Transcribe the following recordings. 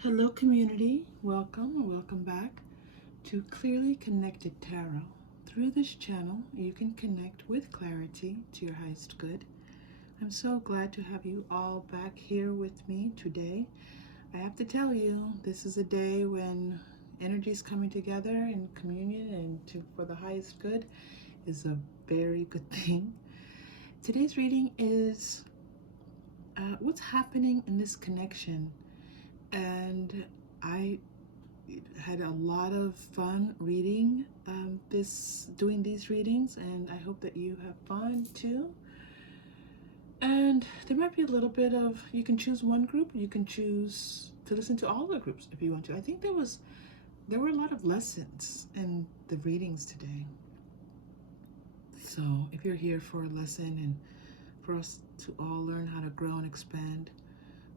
Hello, community. Welcome or welcome back to Clearly Connected Tarot. Through this channel, you can connect with clarity to your highest good. I'm so glad to have you all back here with me today. I have to tell you, this is a day when energies coming together in communion and for the highest good is a very good thing. Today's reading is what's happening in this connection, and I had a lot of fun reading doing these readings, and I hope that you have fun too. And there might be a little bit of, you can choose one group, you can choose to listen to all the groups if you want to. I think there were a lot of lessons in the readings today. So if you're here for a lesson and for us to all learn how to grow and expand,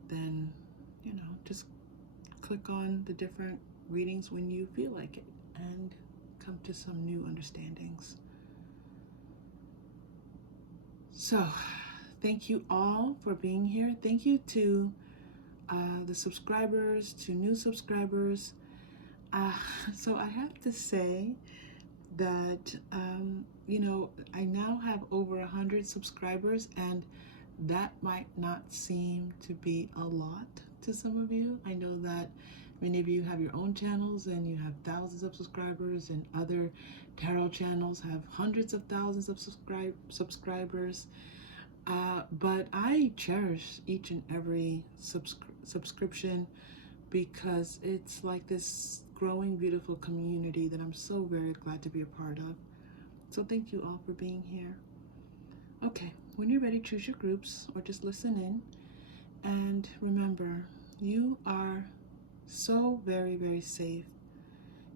then just click on the different readings when you feel like it and come to some new understandings. So thank you all for being here. Thank you to the subscribers, to new subscribers. So I have to say that I now have over 100 subscribers, and that might not seem to be a lot to some of you. I know that many of you have your own channels and you have thousands of subscribers, and other tarot channels have hundreds of thousands of subscribers. But I cherish each and every subscription, because it's like this growing, beautiful community that I'm so very glad to be a part of. So thank you all for being here. Okay, when you're ready, choose your groups or just listen in. And remember, you are so very, very safe.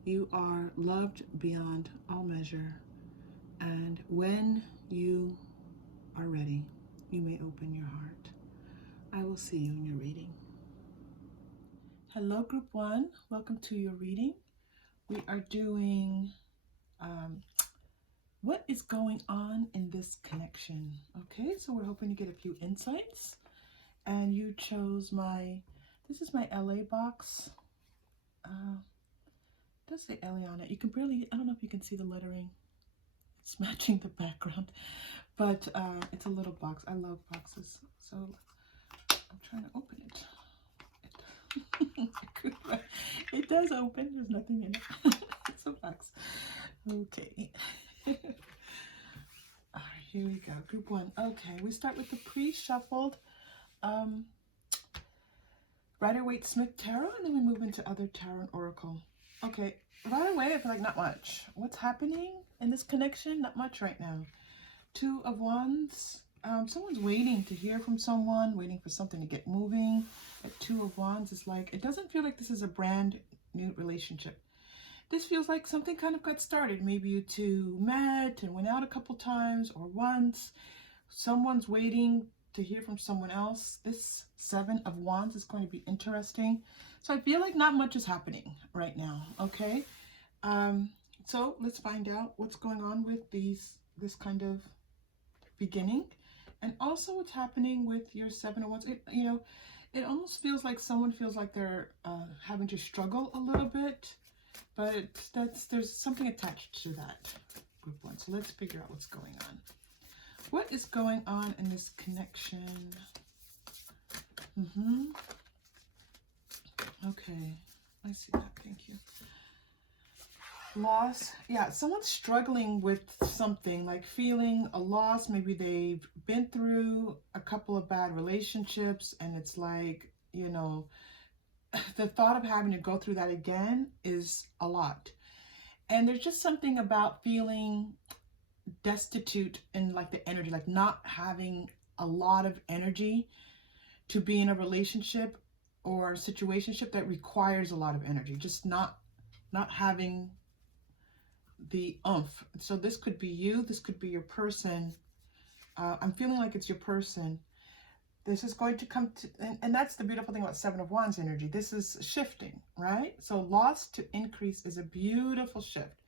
You are loved beyond all measure. And when you are ready, you may open your heart. I will see you in your reading. Hello, Group 1. Welcome to your reading. We are doing what is going on in this connection. Okay, so we're hoping to get a few insights. And you chose this is my LA box. It does say LA on it. You can barely, I don't know if you can see the lettering. It's matching the background. But it's a little box. I love boxes. So I'm trying to open it. It does open. There's nothing in it. It's a box. Okay. All right, here we go. Group 1. Okay, we start with the pre-shuffled Rider-Waite-Smith Tarot, and then we move into other Tarot and Oracle. Okay, right away, I feel like not much. What's happening in this connection? Not much right now. Two of Wands. Someone's waiting to hear from someone, waiting for something to get moving. But Two of Wands is like, it doesn't feel like this is a brand new relationship. This feels like something kind of got started. Maybe you two met and went out a couple times or once. Someone's waiting to hear from someone else. This Seven of Wands is going to be interesting. So I feel like not much is happening right now, okay? So let's find out what's going on with this kind of beginning, and also what's happening with your Seven of Wands. It almost feels like someone feels like they're having to struggle a little bit, but there's something attached to that, Group 1. So let's figure out what's going on. What is going on in this connection? Okay, I see that. Thank you. Loss. Yeah, someone's struggling with something, like feeling a loss. Maybe they've been through a couple of bad relationships, and it's like, the thought of having to go through that again is a lot. And there's just something about feeling destitute in like the energy, like not having a lot of energy to be in a relationship or a situationship that requires a lot of energy, just not having the oomph. So this could be you, this could be your person. I'm feeling like it's your person. This is going to come to, and that's the beautiful thing about Seven of Wands energy. This is shifting, right? So loss to increase is a beautiful shift.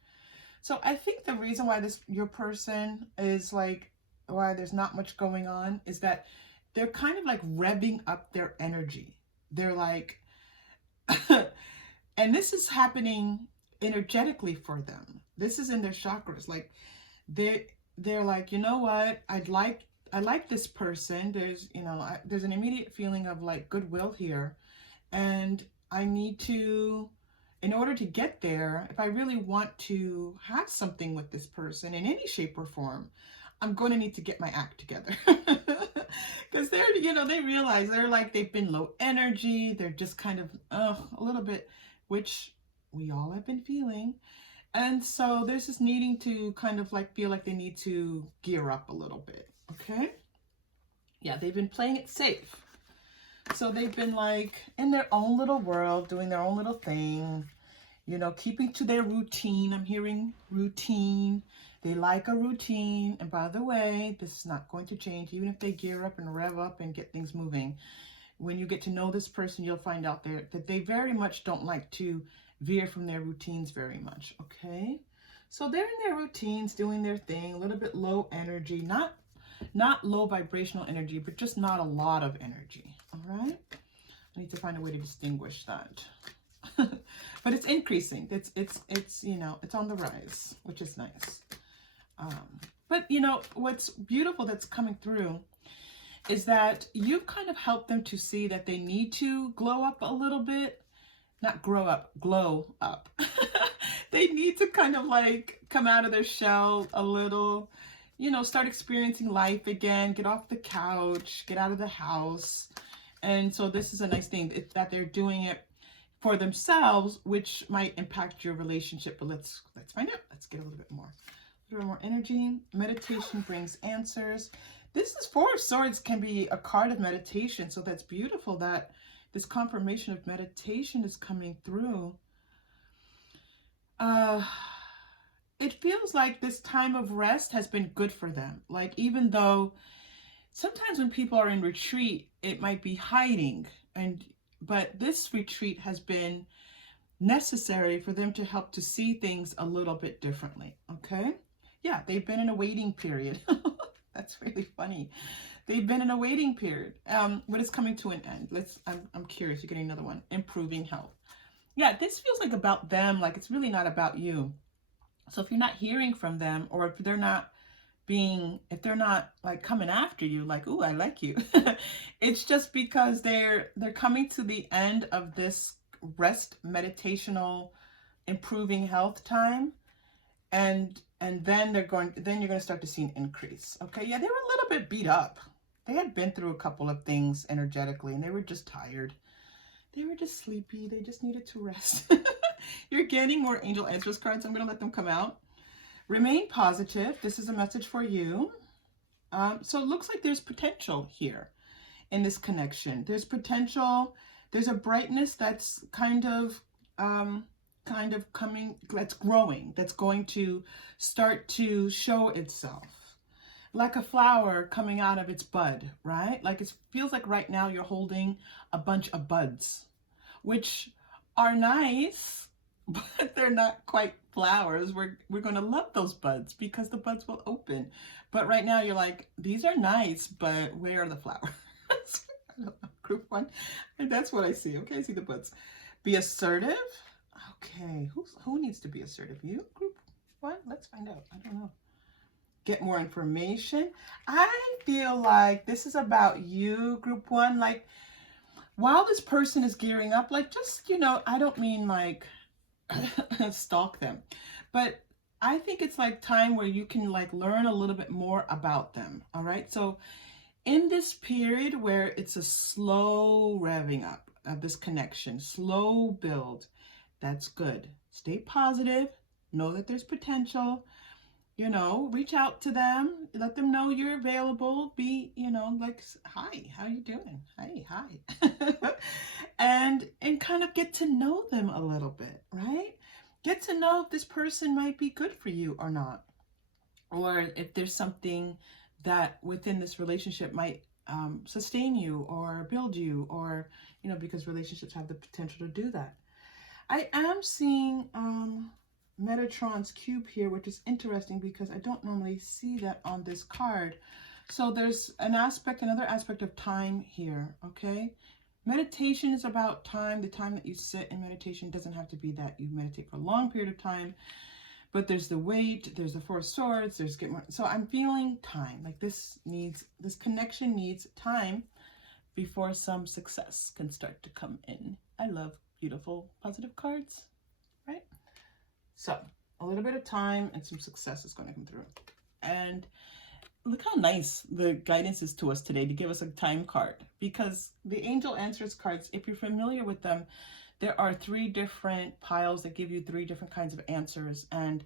So I think the reason why your person is like, why there's not much going on, is that they're kind of like revving up their energy. They're like, And this is happening energetically for them. This is in their chakras. Like they're like, you know what? I like this person. There's, you know, there's an immediate feeling of like goodwill here. And I need to, in order to get there, if I really want to have something with this person in any shape or form, I'm going to need to get my act together. Because they're, you know, they realize they're like, they've been low energy. They're just kind of, a little bit, which we all have been feeling. And so there's this needing to kind of like feel like they need to gear up a little bit. Okay. Yeah, they've been playing it safe. So they've been like in their own little world, doing their own little thing, you know, keeping to their routine. I'm hearing routine. They like a routine. And by the way, this is not going to change, even if they gear up and rev up and get things moving. When you get to know this person, you'll find out that they very much don't like to veer from their routines very much. Okay. So they're in their routines, doing their thing, a little bit low energy, not low vibrational energy, but just not a lot of energy. All right. I need to find a way to distinguish that. But it's increasing. It's you know, it's on the rise, which is nice. But you know, what's beautiful that's coming through is that you've kind of helped them to see that they need to glow up a little bit. Not grow up, glow up. They need to kind of like come out of their shell a little, you know, start experiencing life again, get off the couch, get out of the house. And so this is a nice thing that they're doing it for themselves, which might impact your relationship. But let's find out. Let's get a little bit more. A little more energy. Meditation brings answers. This is Four of Swords can be a card of meditation. So that's beautiful that this confirmation of meditation is coming through. It feels like this time of rest has been good for them. Like, even though sometimes when people are in retreat, it might be hiding, but this retreat has been necessary for them to help to see things a little bit differently. Okay. Yeah, they've been in a waiting period. That's really funny. They've been in a waiting period, but it's coming to an end. I'm curious. You're getting another one. Improving health. Yeah, this feels like about them. Like, it's really not about you. So if you're not hearing from them, or if they're not like coming after you, like, ooh, I like you. It's just because they're coming to the end of this rest, meditational, improving health time. And then you're going to start to see an increase. Okay. Yeah, they were a little bit beat up. They had been through a couple of things energetically, and they were just tired. They were just sleepy. They just needed to rest. You're getting more angel answers cards. I'm going to let them come out. Remain positive. This is a message for you. So it looks like there's potential here in this connection. There's potential. There's a brightness that's kind of coming, that's growing, that's going to start to show itself. Like a flower coming out of its bud, right? Like, it feels like right now you're holding a bunch of buds, which are nice, but they're not quite flowers. We're going to love those buds because the buds will open. But right now you're like, these are nice, but where are the flowers? I don't know, group one. And that's what I see. Okay, I see the buds. Be assertive. Okay, who needs to be assertive? You, group one? Let's find out. I don't know. Get more information. I feel like this is about you, group one. Like, while this person is gearing up, like, just, you know, I don't mean like stalk them, but I think it's like time where you can like learn a little bit more about them. All right. So in this period where it's a slow revving up of this connection, slow build, that's good. Stay positive. Know that there's potential. You know, reach out to them, let them know you're available. Be, you know, like, hi, how you doing? Hey, hi. and kind of get to know them a little bit, right? Get to know if this person might be good for you or not. Or if there's something that within this relationship might sustain you or build you, or, you know, because relationships have the potential to do that. I am seeing Metatron's cube here, which is interesting because I don't normally see that on this card. So there's another aspect of time here, okay? Meditation is about time. The time that you sit in meditation doesn't have to be that you meditate for a long period of time. But there's the Waite, there's the Four of Swords, there's get more. So I'm feeling time. Like this connection needs time before some success can start to come in. I love beautiful, positive cards, right? So a little bit of time and some success is going to come through. And look how nice the guidance is to us today to give us a time card, because the angel answers cards, if you're familiar with them, there are 3 different piles that give you 3 different kinds of answers. And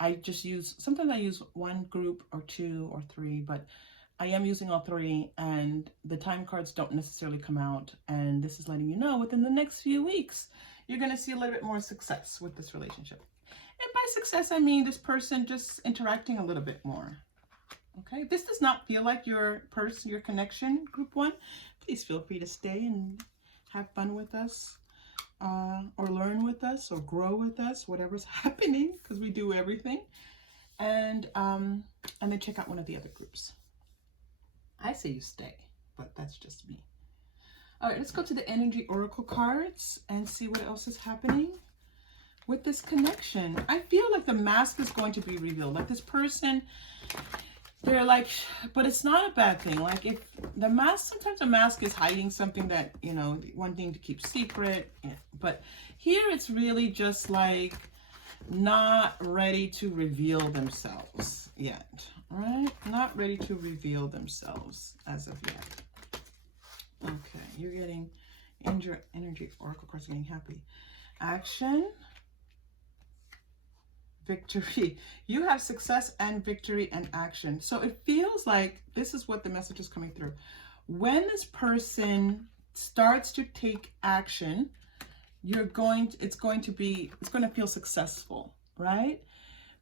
I just sometimes I use 1 group or 2 or 3, but I am using all 3, and the time cards don't necessarily come out. And this is letting you know within the next few weeks, you're going to see a little bit more success with this relationship. And by success, I mean this person just interacting a little bit more. Okay, this does not feel like your connection, group 1. Please feel free to stay and have fun with us, or learn with us, or grow with us, whatever's happening, because we do everything. And then check out one of the other groups. I say you stay, but that's just me. All right, let's go to the energy oracle cards and see what else is happening with this connection. I feel like the mask is going to be revealed. Like this person, they're like, but it's not a bad thing. Like if the mask, sometimes a mask is hiding something that, you know, wanting to keep secret. Yeah. But here it's really just like not ready to reveal themselves yet, right? Not ready to reveal themselves as of yet. Okay, you're getting energy oracle cards, getting happy. Action. Victory. You have success and victory and action. So it feels like this is what the message is coming through. When this person starts to take action, it's going to feel successful, right?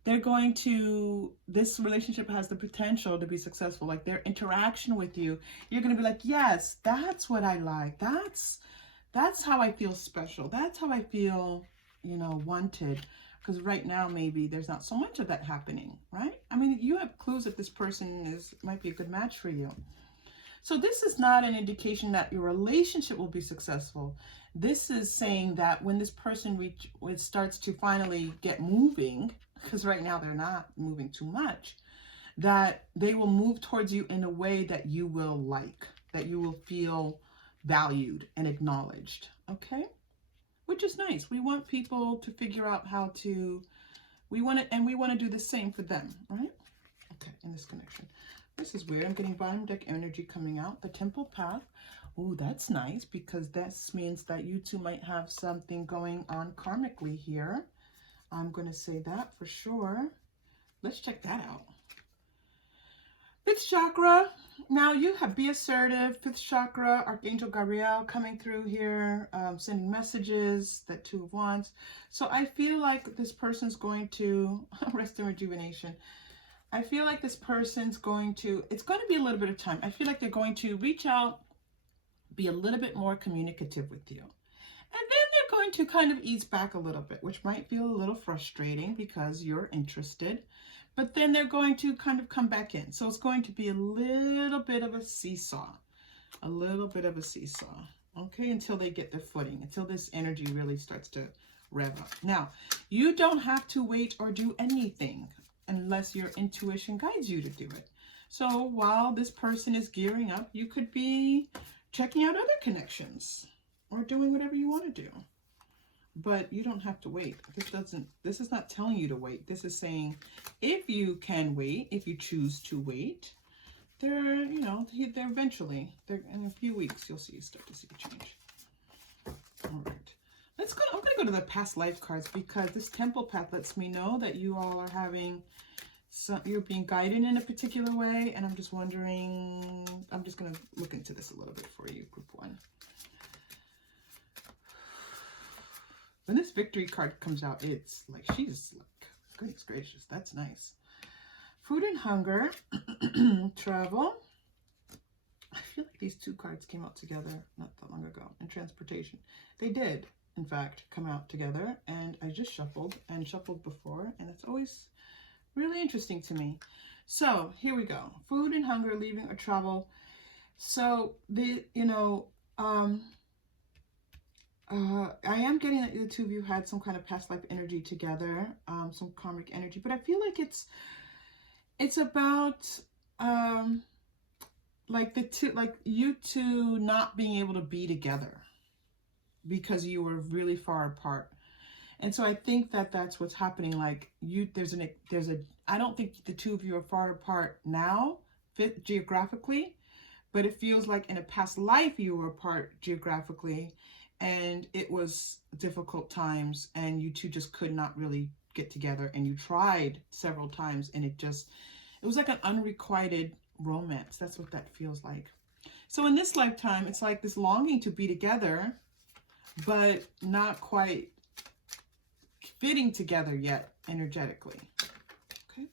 This relationship has the potential to be successful. Like their interaction with you, you're going to be like, yes, that's what I like. That's how I feel special. That's how I feel, you know, wanted. Because right now, maybe there's not so much of that happening, right? I mean, you have clues that this person might be a good match for you. So this is not an indication that your relationship will be successful. This is saying that when this person starts to finally get moving, because right now they're not moving too much, that they will move towards you in a way that you will like, that you will feel valued and acknowledged, okay? Which is nice. We want people to figure out how to, we want to do the same for them, right? Okay, in this connection. This is weird. I'm getting bottom deck energy coming out. The temple path. Ooh, that's nice, because this means that you two might have something going on karmically here. I'm going to say that for sure. Let's check that out. 5th chakra. Now you have be assertive. 5th chakra, Archangel Gabriel coming through here, sending messages, that 2 of Wands. So I feel like this person's going to rest and rejuvenation. I feel like this person's going to, it's going to be a little bit of time. I feel like they're going to reach out, be a little bit more communicative with you. And then they're going to kind of ease back a little bit, which might feel a little frustrating because you're interested. But then they're going to kind of come back in. So it's going to be a little bit of a seesaw. A little bit of a seesaw. Okay, until they get their footing. Until this energy really starts to rev up. Now, you don't have to wait or do anything unless your intuition guides you to do it. So while this person is gearing up, you could be checking out other connections or doing whatever you want to do. But you don't have to wait. This is not telling you to wait. This is saying if you can wait, if you choose to wait, they're eventually, in a few weeks, you'll start to see a change. All right. I'm going to go to the past life cards, because this temple path lets me know that you all are having you're being guided in a particular way. And I'm just wondering, I'm just going to look into this a little bit for you, group 1. When this victory card comes out, it's like, she's like, goodness gracious, that's nice. Food and hunger, travel. I feel like these 2 cards came out together not that long ago. And transportation. They did, in fact, come out together. And I just shuffled before. And it's always really interesting to me. So here we go. Food and hunger, leaving or travel. So I am getting that the two of you had some kind of past life energy together, some karmic energy, but I feel like it's about like you two not being able to be together because you were really far apart. And so I think that that's what's happening. Like there's a, I don't think the two of you are far apart now, geographically, but it feels like in a past life you were apart geographically, and it was difficult times, and you two just could not really get together, and you tried several times, and it was like an unrequited romance. That's what that feels like. So in this lifetime, it's like this longing to be together, but not quite fitting together yet energetically. Okay.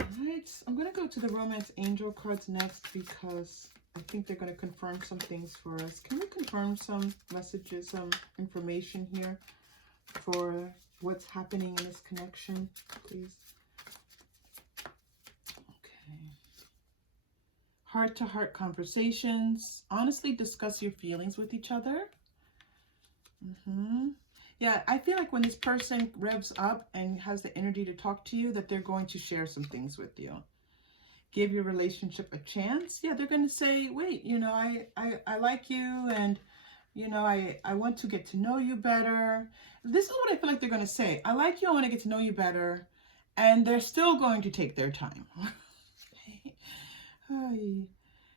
All right. I'm going to go to the Romance Angel cards next because I think they're going to confirm some things for us. Can we confirm some messages, some information here for what's happening in this connection, please? Okay. Heart-to-heart conversations. Honestly discuss your feelings with each other. Yeah, I feel like when this person revs up and has the energy to talk to you, that they're going to share some things with you. Give your relationship a chance. Yeah, they're going to say, wait, you know, I like you, and, you know, I want to get to know you better. This is what I feel like they're going to say. I like you, I want to get to know you better. And they're still going to take their time.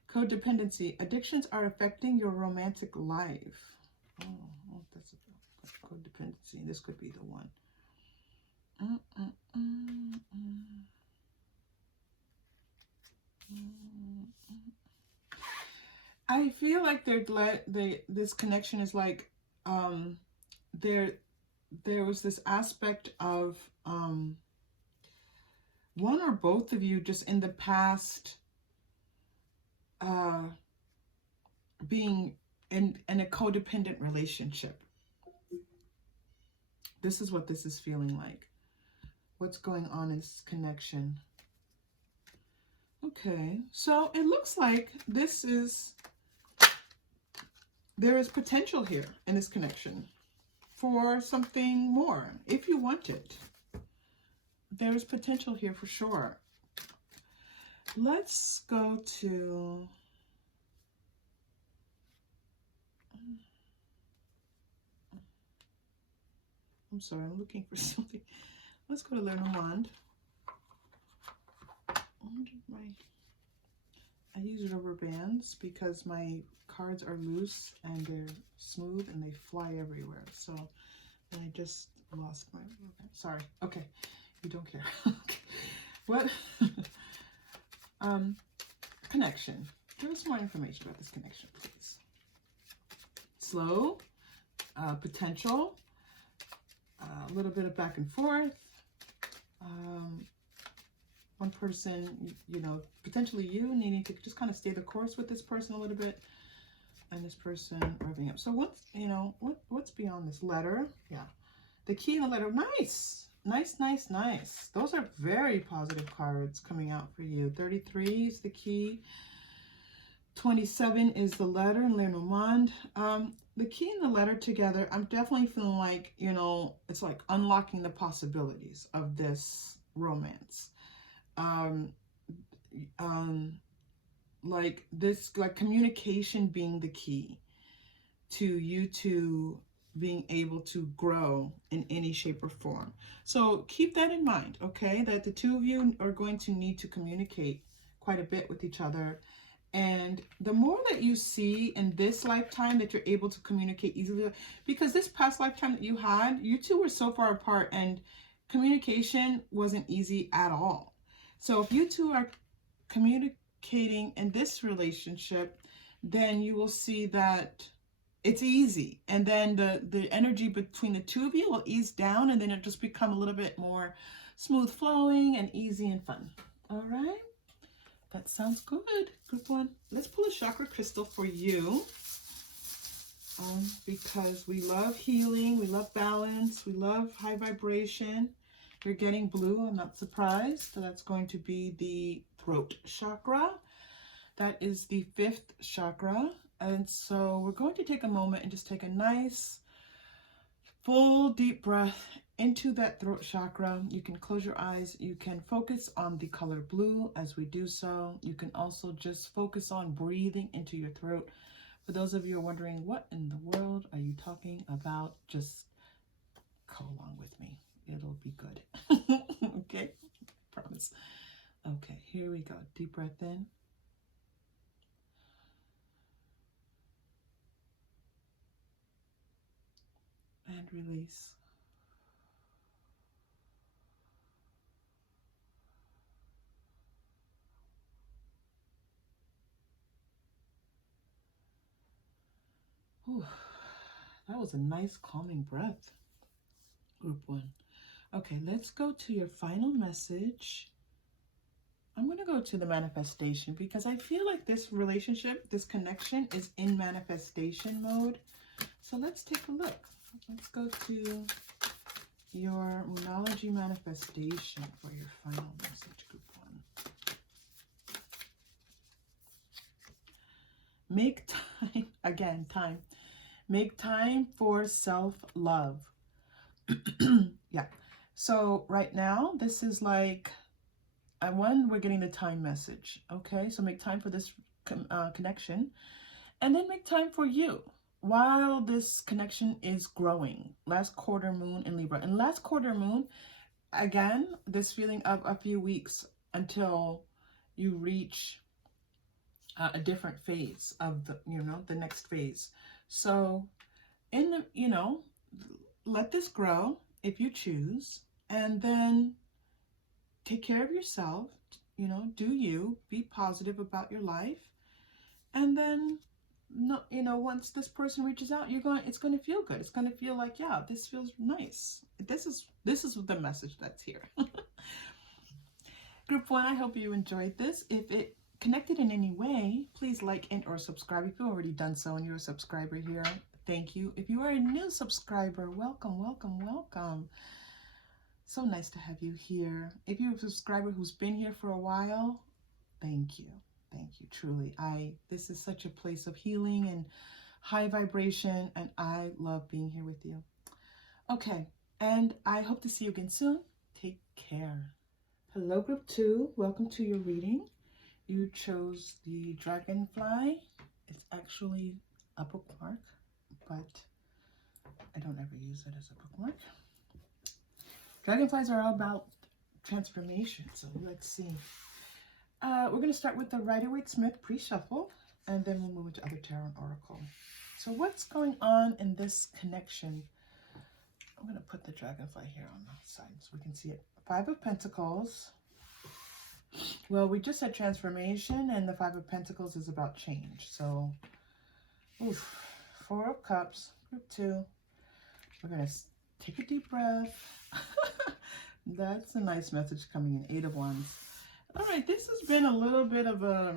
Codependency. Addictions are affecting your romantic life. Oh, that's a codependency. This could be the one. I feel like this connection is like there was this aspect of one or both of you just in the past being in a codependent relationship. This is what this is feeling like. What's going on in this connection? Okay, so it looks like there is potential here in this connection for something more, if you want it. There's potential here for sure. Let's go to... I'm sorry, I'm looking for something. Let's go to Lenormand. I use rubber bands because my cards are loose and they're smooth and they fly everywhere. So, and I just lost my rubber band. Sorry. Okay, you don't care. Okay. What? Connection. Give us more information about this connection, please. Slow, potential, a little bit of back and forth. One person, you know, potentially you needing to just kind of stay the course with this person a little bit, and this person revving up. So what's, you know, what's beyond this letter? Yeah, the key in the letter. Nice, nice, nice, nice. Those are very positive cards coming out for you. 33 is the key. 27 is the letter in Lenormand. The key and the letter together, I'm definitely feeling like, you know, it's like unlocking the possibilities of this romance. Like this, like communication being the key to you two being able to grow in any shape or form. So keep that in mind, okay? That the two of you are going to need to communicate quite a bit with each other. And the more that you see in this lifetime that you're able to communicate easily, because this past lifetime that you had, you two were so far apart and communication wasn't easy at all. So if you two are communicating in this relationship, then you will see that it's easy. And then the energy between the two of you will ease down, and then it'll just become a little bit more smooth flowing and easy and fun. All right. That sounds good. Group one. Let's pull a chakra crystal for you. Because we love healing, we love balance, we love high vibration. You're getting blue, I'm not surprised. So that's going to be the throat chakra. That is the 5th chakra. And so we're going to take a moment and just take a nice full deep breath into that throat chakra. You can close your eyes. You can focus on the color blue as we do so. You can also just focus on breathing into your throat. For those of you who are wondering, what in the world are you talking about? Just go along with me. It'll be good. Okay? Promise. Okay, here we go. Deep breath in. And release. Whew. That was a nice calming breath. Group 1. Okay, let's go to your final message. I'm going to go to the manifestation because I feel like this relationship, this connection is in manifestation mode. So let's take a look. Let's go to your Moonology manifestation for your final message, Group 1. Make time, again, time. Make time for self-love. Yeah. So right now, this is like, we're getting the time message. Okay. So make time for this connection, and then make time for you while this connection is growing. Last quarter moon in Libra, and last quarter moon, again, this feeling of a few weeks until you reach a different phase of the next phase. So let this grow if you choose, and then take care of yourself, do you, be positive about your life. And then, once this person reaches out, it's going to feel good. It's going to feel like, yeah, this feels nice. This is the message that's here. Group 1, I hope you enjoyed this. If it connected in any way, please like and or subscribe. If you've already done so and you're a subscriber here, thank you. If you are a new subscriber, welcome, welcome, welcome. So nice to have you here. If you're a subscriber who's been here for a while, thank you. Thank you, truly. This is such a place of healing and high vibration, and I love being here with you. Okay, and I hope to see you again soon. Take care. Hello, Group 2. Welcome to your reading. You chose the Dragonfly. It's actually a bookmark, but I don't ever use it as a bookmark. Dragonflies are all about transformation, so let's see. We're going to start with the Rider-Waite-Smith pre-shuffle, and then we'll move into other tarot and oracle. So what's going on in this connection? I'm going to put the Dragonfly here on the side so we can see it. 5 of Pentacles. Well, we just said transformation, and the 5 of Pentacles is about change. So, 4 of Cups, Group 2. We're going to take a deep breath. That's a nice message coming in. 8 of Wands. All right, this has been a little bit of a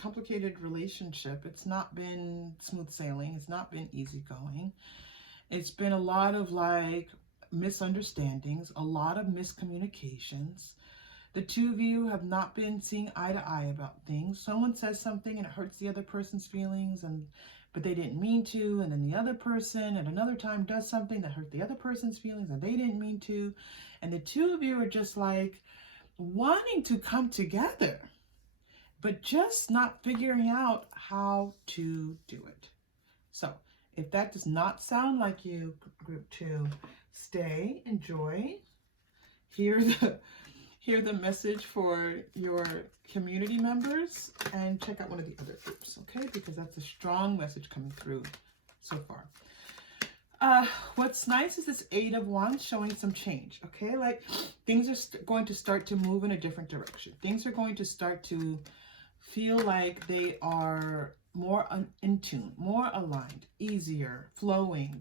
complicated relationship. It's not been smooth sailing. It's not been easygoing. It's been a lot of misunderstandings, a lot of miscommunications. The two of you have not been seeing eye to eye about things. Someone says something and it hurts the other person's feelings, but they didn't mean to. And then the other person at another time does something that hurt the other person's feelings and they didn't mean to. And the two of you are just like wanting to come together, but just not figuring out how to do it. So if that does not sound like you, Group 2, stay, enjoy, hear the message for your community members, and check out one of the other groups, okay? Because that's a strong message coming through so far. What's nice is this 8 of Wands showing some change, okay? Like things are going to start to move in a different direction. Things are going to start to feel like they are more in tune, more aligned, easier, flowing,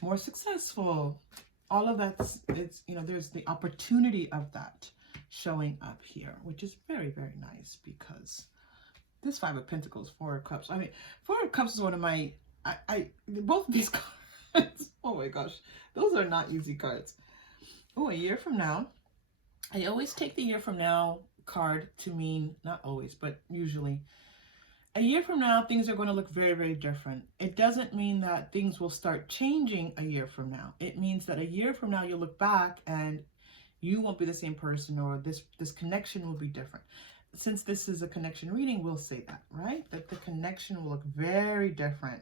more successful. All of that's, there's the opportunity of that showing up here, which is very, very nice because this 5 of Pentacles, 4 of Cups. I mean, 4 of Cups is one of my, both of these cards, oh my gosh, those are not easy cards. Oh, a year from now. I always take the year from now card to mean, not always, but usually, A year from now, things are going to look very, very different. It doesn't mean that things will start changing a year from now. It means that a year from now, you'll look back and you won't be the same person, or this connection will be different. Since this is a connection reading, we'll say that, right? That the connection will look very different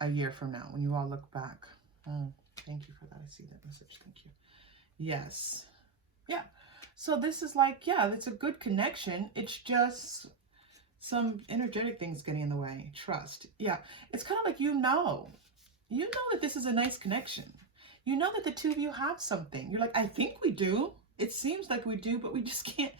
a year from now when you all look back. Thank you for that. I see that message. Thank you. Yes. Yeah. So this is like, yeah, it's a good connection. It's just some energetic things getting in the way. Trust. Yeah. It's kind of like, you know that this is a nice connection. You know that the two of you have something. You're like, I think we do. It seems like we do, but we just can't.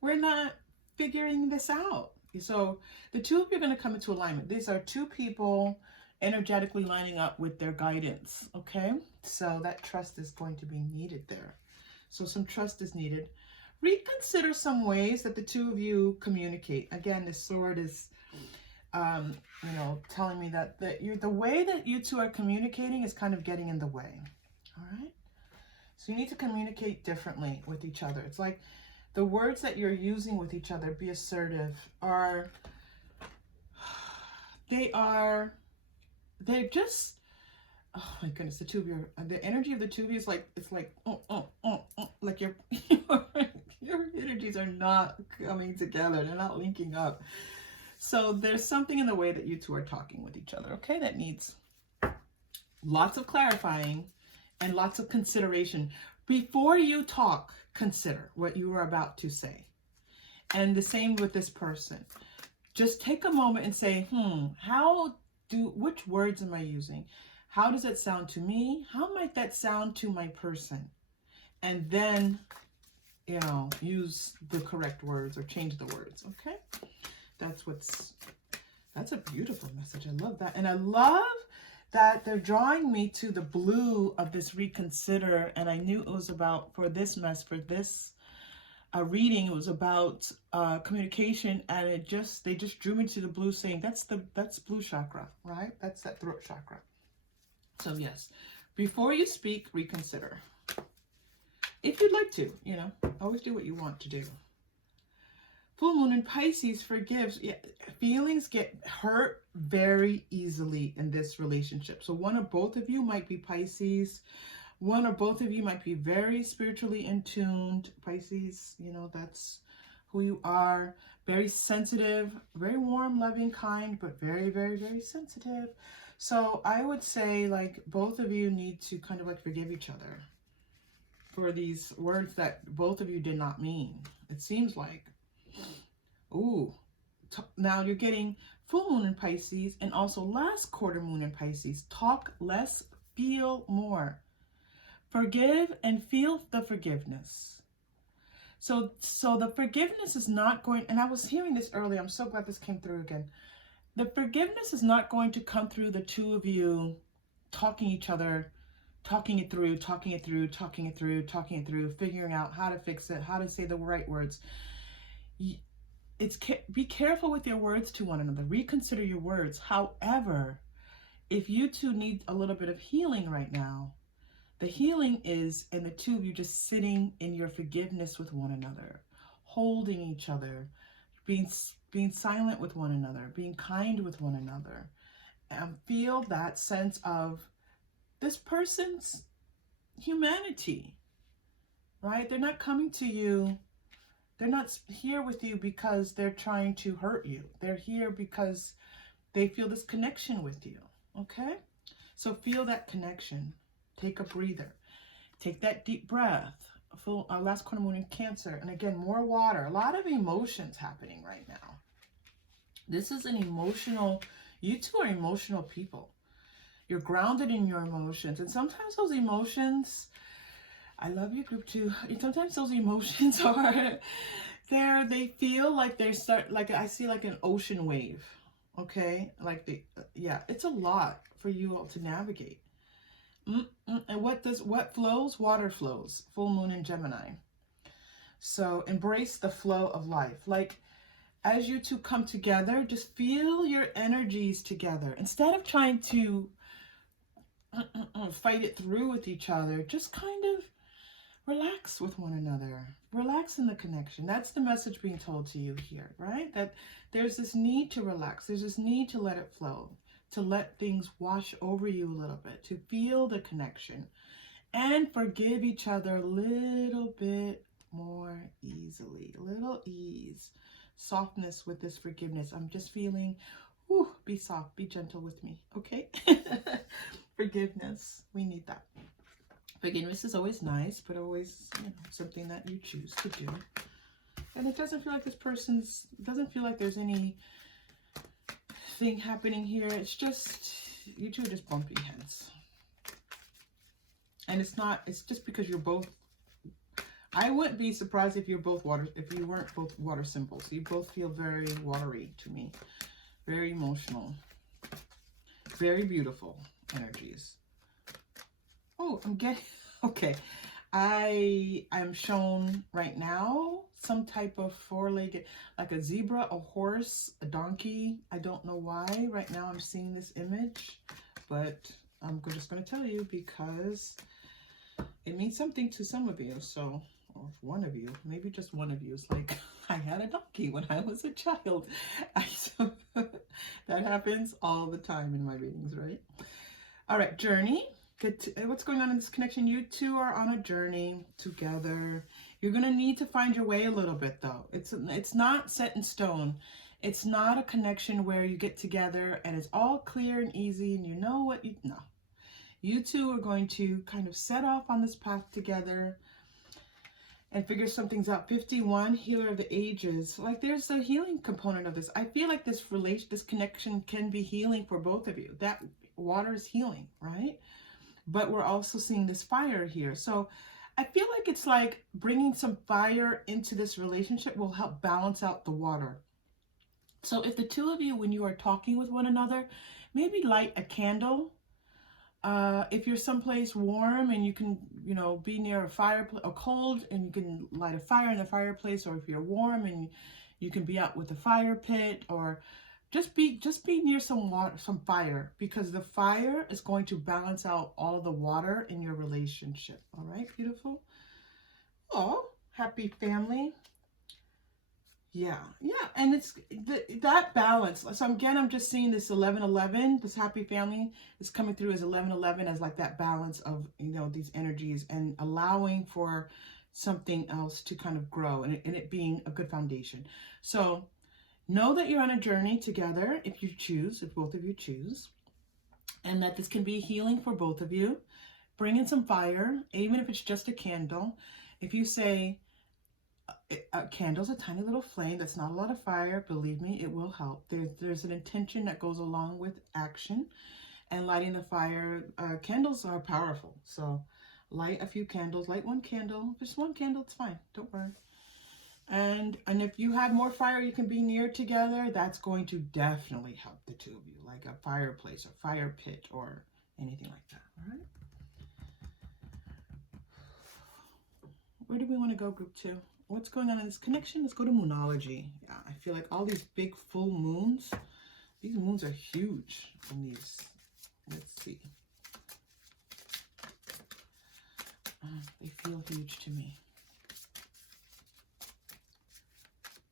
We're not figuring this out. So the two of you are going to come into alignment. These are two people energetically lining up with their guidance. Okay. So that trust is going to be needed there. So some trust is needed. Reconsider some ways that the two of you communicate. Again, this sword is, telling me that the way that you two are communicating is kind of getting in the way. All right. So you need to communicate differently with each other. It's like the words that you're using with each other, be assertive, they're just, oh my goodness, the two of you, the energy of the two of you is like, it's like, like your energies are not coming together. They're not linking up. So there's something in the way that you two are talking with each other, okay? That needs lots of clarifying and lots of consideration. Before you talk, consider what you are about to say. And the same with this person. Just take a moment and say, which words am I using? How does it sound to me? How might that sound to my person? And then, use the correct words or change the words, okay? That's a beautiful message. I love that. And I love that they're drawing me to the blue of this reconsider. And I knew it was about, for this reading, it was about communication, and they just drew me to the blue, saying that's blue chakra, right? That's that throat chakra. So yes, before you speak, reconsider. If you'd like to, always do what you want to do. Full moon in Pisces forgives. Yeah, feelings get hurt very easily in this relationship. So one or both of you might be Pisces. One or both of you might be very spiritually in tuned. Pisces, that's who you are. Very sensitive, very warm, loving, kind, but very, very, very sensitive. So I would say, like, both of you need to kind of like forgive each other for these words that both of you did not mean. It seems like, now you're getting full moon in Pisces and also last quarter moon in Pisces. Talk less, feel more. Forgive and feel the forgiveness. So the forgiveness is not going, and I was hearing this earlier, I'm so glad this came through again. The forgiveness is not going to come through the two of you talking it through, figuring out how to fix it, how to say the right words. Be careful with your words to one another. Reconsider your words. However, if you two need a little bit of healing right now, the healing is in the two of you just sitting in your forgiveness with one another, holding each other, being silent with one another, being kind with one another, and feel that sense of this person's humanity, right? They're not coming to you. They're not here with you because they're trying to hurt you. They're here because they feel this connection with you, okay? So feel that connection. Take a breather. Take that deep breath. Full last quarter moon in Cancer. And again, more water. A lot of emotions happening right now. This is an emotional, you two are emotional people. You're grounded in your emotions. And sometimes those emotions, I love you, group 2. Sometimes those emotions are they feel like I see like an ocean wave. Okay? Like it's a lot for you all to navigate. And what flows? Water flows. Full moon in Gemini. So embrace the flow of life. Like, as you two come together, just feel your energies together. Instead of trying to fight it through with each other, just kind of relax with one another. Relax in the connection. That's the message being told to you here, right? That there's this need to relax. There's this need to let it flow, to let things wash over you a little bit, to feel the connection and forgive each other a little bit more easily. A little ease, softness with this forgiveness. I'm just feeling, whew, be soft, be gentle with me, okay? Forgiveness, we need that. Forgiveness is always nice, but always, something that you choose to do. And it doesn't feel like doesn't feel like there's any thing happening here. It's just, you two are just bumping heads. And it's just because you're both, I wouldn't be surprised if you weren't both water symbols. You both feel very watery to me. Very emotional. Very beautiful energies. Oh, I'm getting, okay. I am shown right now some type of four-legged, like a zebra, a horse, a donkey. I don't know why right now I'm seeing this image, but I'm just going to tell you because it means something to some of you. So, or one of you, maybe just one of you is like, I had a donkey when I was a child. That happens all the time in my readings, right? All right, journey. What's going on in this connection? You two are on a journey together. You're going to need to find your way a little bit, though. It's not set in stone. It's not a connection where you get together and it's all clear and easy and you know what you know. You two are going to kind of set off on this path together and figure some things out. 51, healer of the ages. Like there's a healing component of this. I feel like this connection can be healing for both of you. That water is healing, right? But we're also seeing this fire here. So I feel like it's like bringing some fire into this relationship will help balance out the water. So if the two of you, when you are talking with one another, maybe light a candle. If you're someplace warm and you can, be near a fireplace, or cold, and you can light a fire in the fireplace, or if you're warm and you can be out with a fire pit, or just be near some water, some fire, because the fire is going to balance out all of the water in your relationship. All right, beautiful. Oh, happy family. Yeah, and it's that balance. So again, I'm just seeing this 11-11. This happy family is coming through as 11-11 as like that balance of these energies and allowing for something else to kind of grow and it being a good foundation. So know that you're on a journey together if both of you choose, and that this can be healing for both of you. Bring in some fire, even if it's just a candle. If you say, a candle's a tiny little flame, that's not a lot of fire, believe me, it will help. There's an intention that goes along with action and lighting the fire. Candles are powerful, so light a few candles. Light one candle, just one candle, it's fine, don't worry. And if you have more fire you can be near together, that's going to definitely help the two of you, like a fireplace, a fire pit, or anything like that. All right. Where do we want to go, group 2? What's going on in this connection? Let's go to Moonology. Yeah, I feel like all these big full moons, these moons are huge in these. Let's see. They feel huge to me.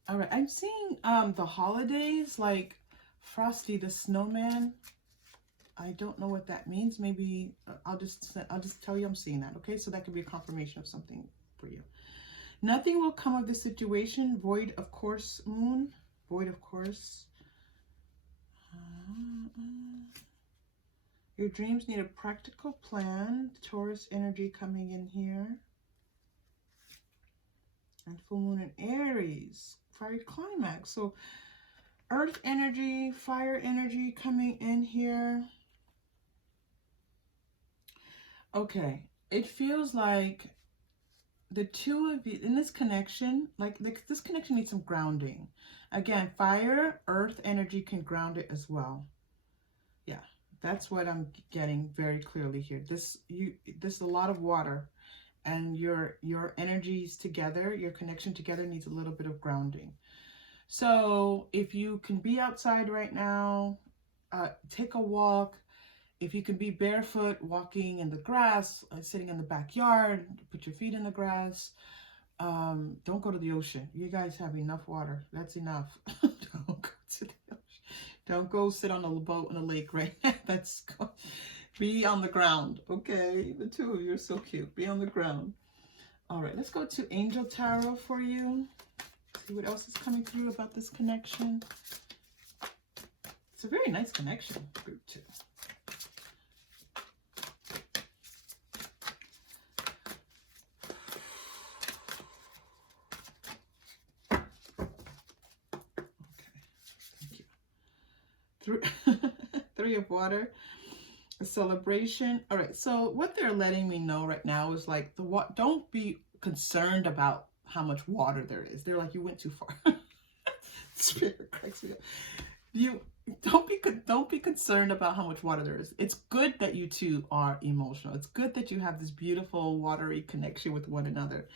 All right, I'm seeing the holidays, like Frosty the Snowman. I don't know what that means. Maybe I'll just tell you I'm seeing that, okay? So that could be a confirmation of something for you. Nothing will come of this situation. Void of course, moon. Void of course. Your dreams need a practical plan. Taurus energy coming in here. And full moon in Aries. Fiery climax. So earth energy, fire energy coming in here. Okay. It feels like the two of you in this connection, like this connection needs some grounding. Again, fire, earth energy can ground it as well. Yeah, that's what I'm getting very clearly here. This is a lot of water, and your energies together, your connection together needs a little bit of grounding. So if you can be outside right now, take a walk. if you can be barefoot, walking in the grass, sitting in the backyard, put your feet in the grass. Don't go to the ocean. You guys have enough water. That's enough. Don't go to the ocean. Don't go sit on a boat in a lake right now. Be on the ground. Okay, the two of you are so cute. Be on the ground. All right, let's go to Angel Tarot for you. See what else is coming through about this connection. It's a very nice connection, group 2. Three of water, a celebration. All right, so what they're letting me know right now is like don't be concerned about how much water there is. They're like, you went too far. Spirit cracks me up. You don't be concerned about how much water there is. It's good that you two are emotional. It's good that you have this beautiful watery connection with one another.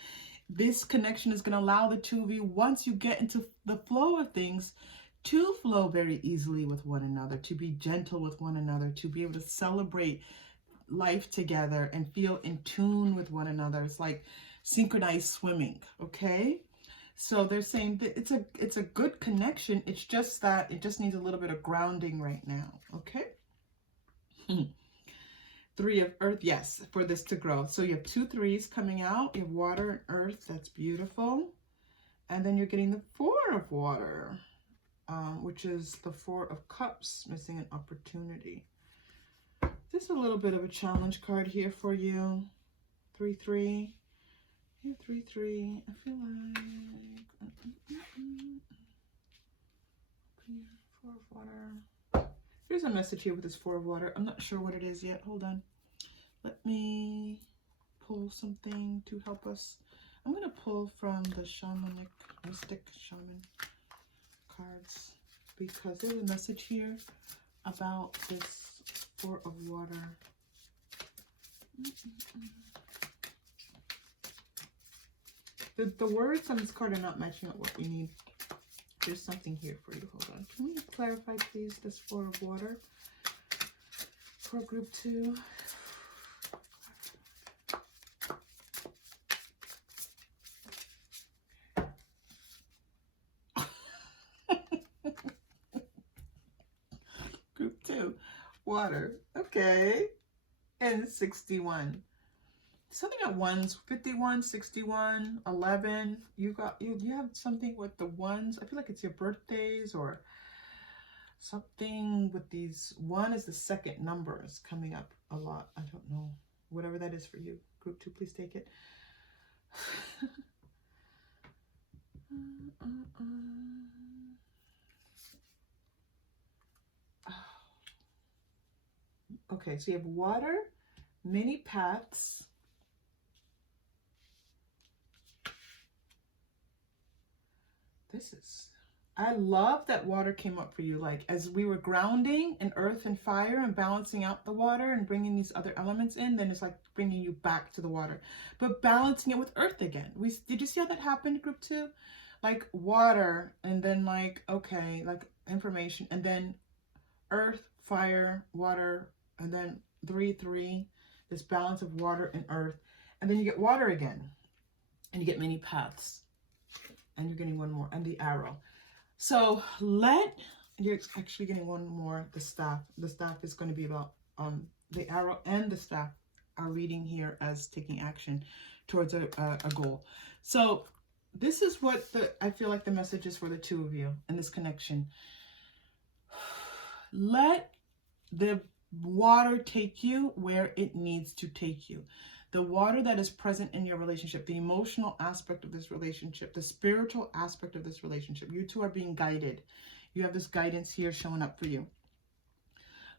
This connection is going to allow the two of you, once you get into the flow of things, to flow very easily with one another, to be gentle with one another, to be able to celebrate life together and feel in tune with one another. It's like synchronized swimming, okay? So they're saying that it's a good connection. It's just that it just needs a little bit of grounding right now, okay? 3 of earth, yes, for this to grow. So you have 2 3s coming out. You have water and earth. That's beautiful. And then you're getting the 4 of water, which is the 4 of cups, missing an opportunity. Just a little bit of a challenge card here for you. 3 3. Yeah, 3 3. I feel like 4 of water. Here's a message here with this 4 of water. I'm not sure what it is yet. Hold on. Let me pull something to help us. I'm going to pull from the shamanic, mystic shaman cards, because there's a message here about this 4 of water. The words on this card are not matching up what we need. There's something here for you. Hold on. Can we clarify, please, this 4 of water for group 2? Group 2, water. Okay. And 61. Something at ones, 51, 61, 11. You have something with the ones. I feel like it's your birthdays or something with these. 1 is the second number is coming up a lot. I don't know. Whatever that is for you. Group 2, please take it. Okay, so you have water, many paths. I love that water came up for you. Like as we were grounding in earth and fire and balancing out the water and bringing these other elements in, then it's like bringing you back to the water, but balancing it with earth again. Did you see how that happened, group 2? Like water and then like, okay, like information and then earth, fire, water, and then 3 3, this balance of water and earth. And then you get water again and you get many paths. And you're getting one more, and the arrow. So you're actually getting one more, the staff. The staff is going to be about, the arrow and the staff are reading here as taking action towards a goal. So this is what I feel like the message is for the two of you in this connection. Let the water take you where it needs to take you. The water that is present in your relationship, the emotional aspect of this relationship, the spiritual aspect of this relationship. You two are being guided. You have this guidance here showing up for you.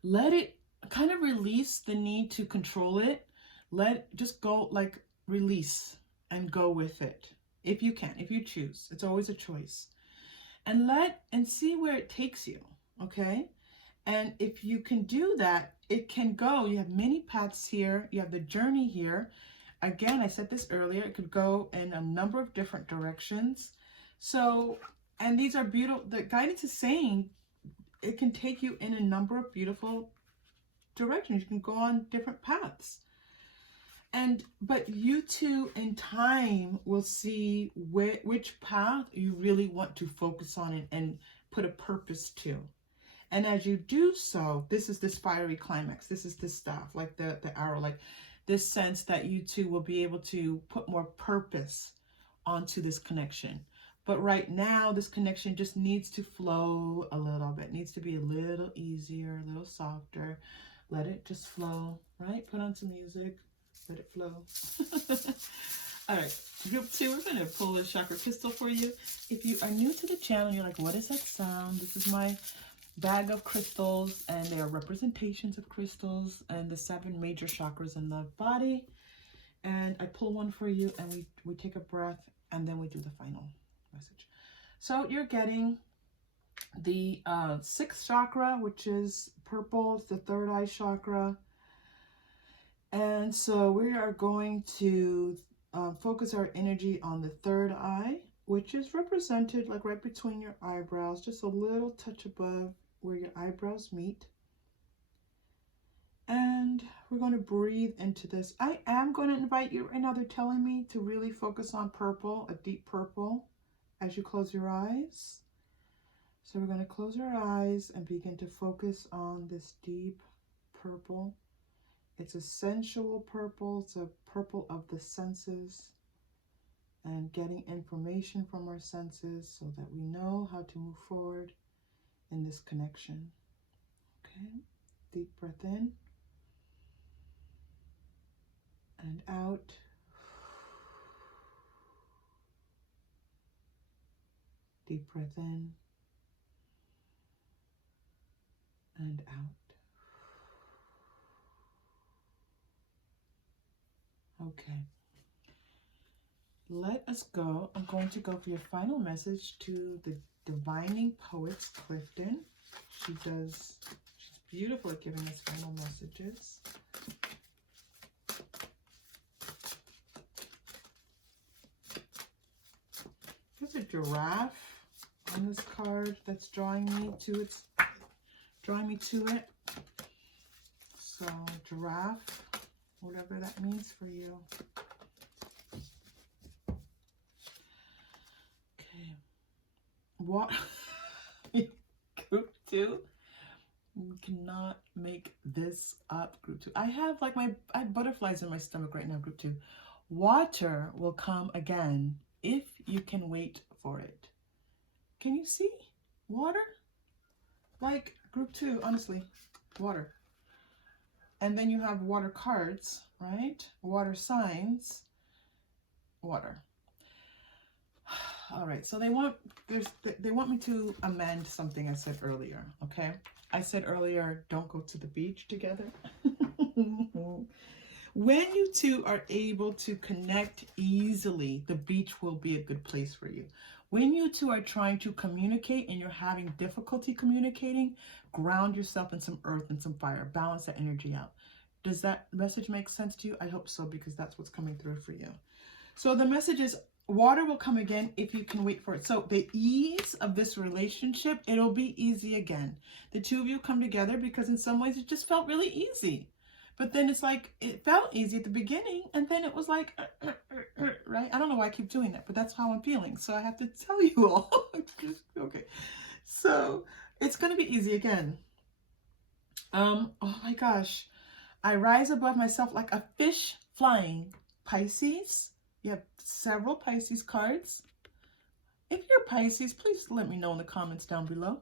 Let it kind of release the need to control it. Just go, like, release and go with it. If you can, if you choose. It's always a choice. And see where it takes you, okay? And if you can do that, it can go. You have many paths here. You have the journey here. Again, I said this earlier, it could go in a number of different directions. So, and these are beautiful. The guidance is saying it can take you in a number of beautiful directions. You can go on different paths. But you two in time will see which path you really want to focus on and put a purpose to. And as you do so, this is this fiery climax. This is the staff, like the arrow, like this sense that you two will be able to put more purpose onto this connection. But right now, this connection just needs to flow a little bit. It needs to be a little easier, a little softer. Let it just flow, right? Put on some music. Let it flow. All right, group 2, we're going to pull a chakra crystal for you. If you are new to the channel, you're like, what is that sound? This is my bag of crystals, and they are representations of crystals and the 7 major chakras in the body. And I pull one for you, and we take a breath, and then we do the final message. So you're getting the 6th chakra, which is purple. It's the 3rd eye chakra. And so we are going to focus our energy on the 3rd eye, which is represented like right between your eyebrows, just a little touch above where your eyebrows meet. And we're going to breathe into this. I am going to invite you right now. They're telling me to really focus on purple, a deep purple, as you close your eyes. So we're going to close our eyes and begin to focus on this deep purple. It's a sensual purple. It's a purple of the senses and getting information from our senses so that we know how to move forward in this connection. Okay, deep breath in and out. Deep breath in and out. Okay. Let us go. I'm going to go for your final message to the Divining Poets Clifton. She's beautiful at giving us final messages. There's a giraffe on this card that's drawing me to it. So giraffe, whatever that means for you. Okay. What? Group 2? You cannot make this up, group 2. I have butterflies in my stomach right now, group 2. Water will come again if you can wait for it. Can you see? Water? Like group 2, honestly, water. And then you have water cards, right? Water signs, water. All right, so they want me to amend something I said earlier, okay? I said earlier, don't go to the beach together. When you two are able to connect easily, the beach will be a good place for you. When you two are trying to communicate and you're having difficulty communicating, ground yourself in some earth and some fire. Balance that energy out. Does that message make sense to you? I hope so, because that's what's coming through for you. So the message is, water will come again if you can wait for it. So the ease of this relationship, it'll be easy again. The two of you come together because in some ways it just felt really easy. But then it's like, it felt easy at the beginning, and then it was like, right? I don't know why I keep doing that, but that's how I'm feeling. So I have to tell you all. Okay. So it's going to be easy again. Oh my gosh. I rise above myself like a fish flying. Pisces. You have several Pisces cards. If you're Pisces, please let me know in the comments down below.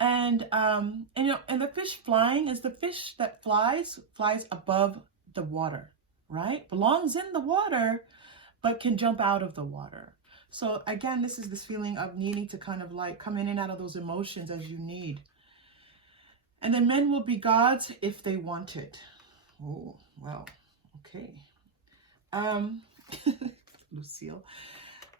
And the fish flying is the fish that flies above the water, right? Belongs in the water, but can jump out of the water. So again, this is this feeling of needing to kind of like come in and out of those emotions as you need. And then men will be gods if they want it. Oh, well, okay. Lucille.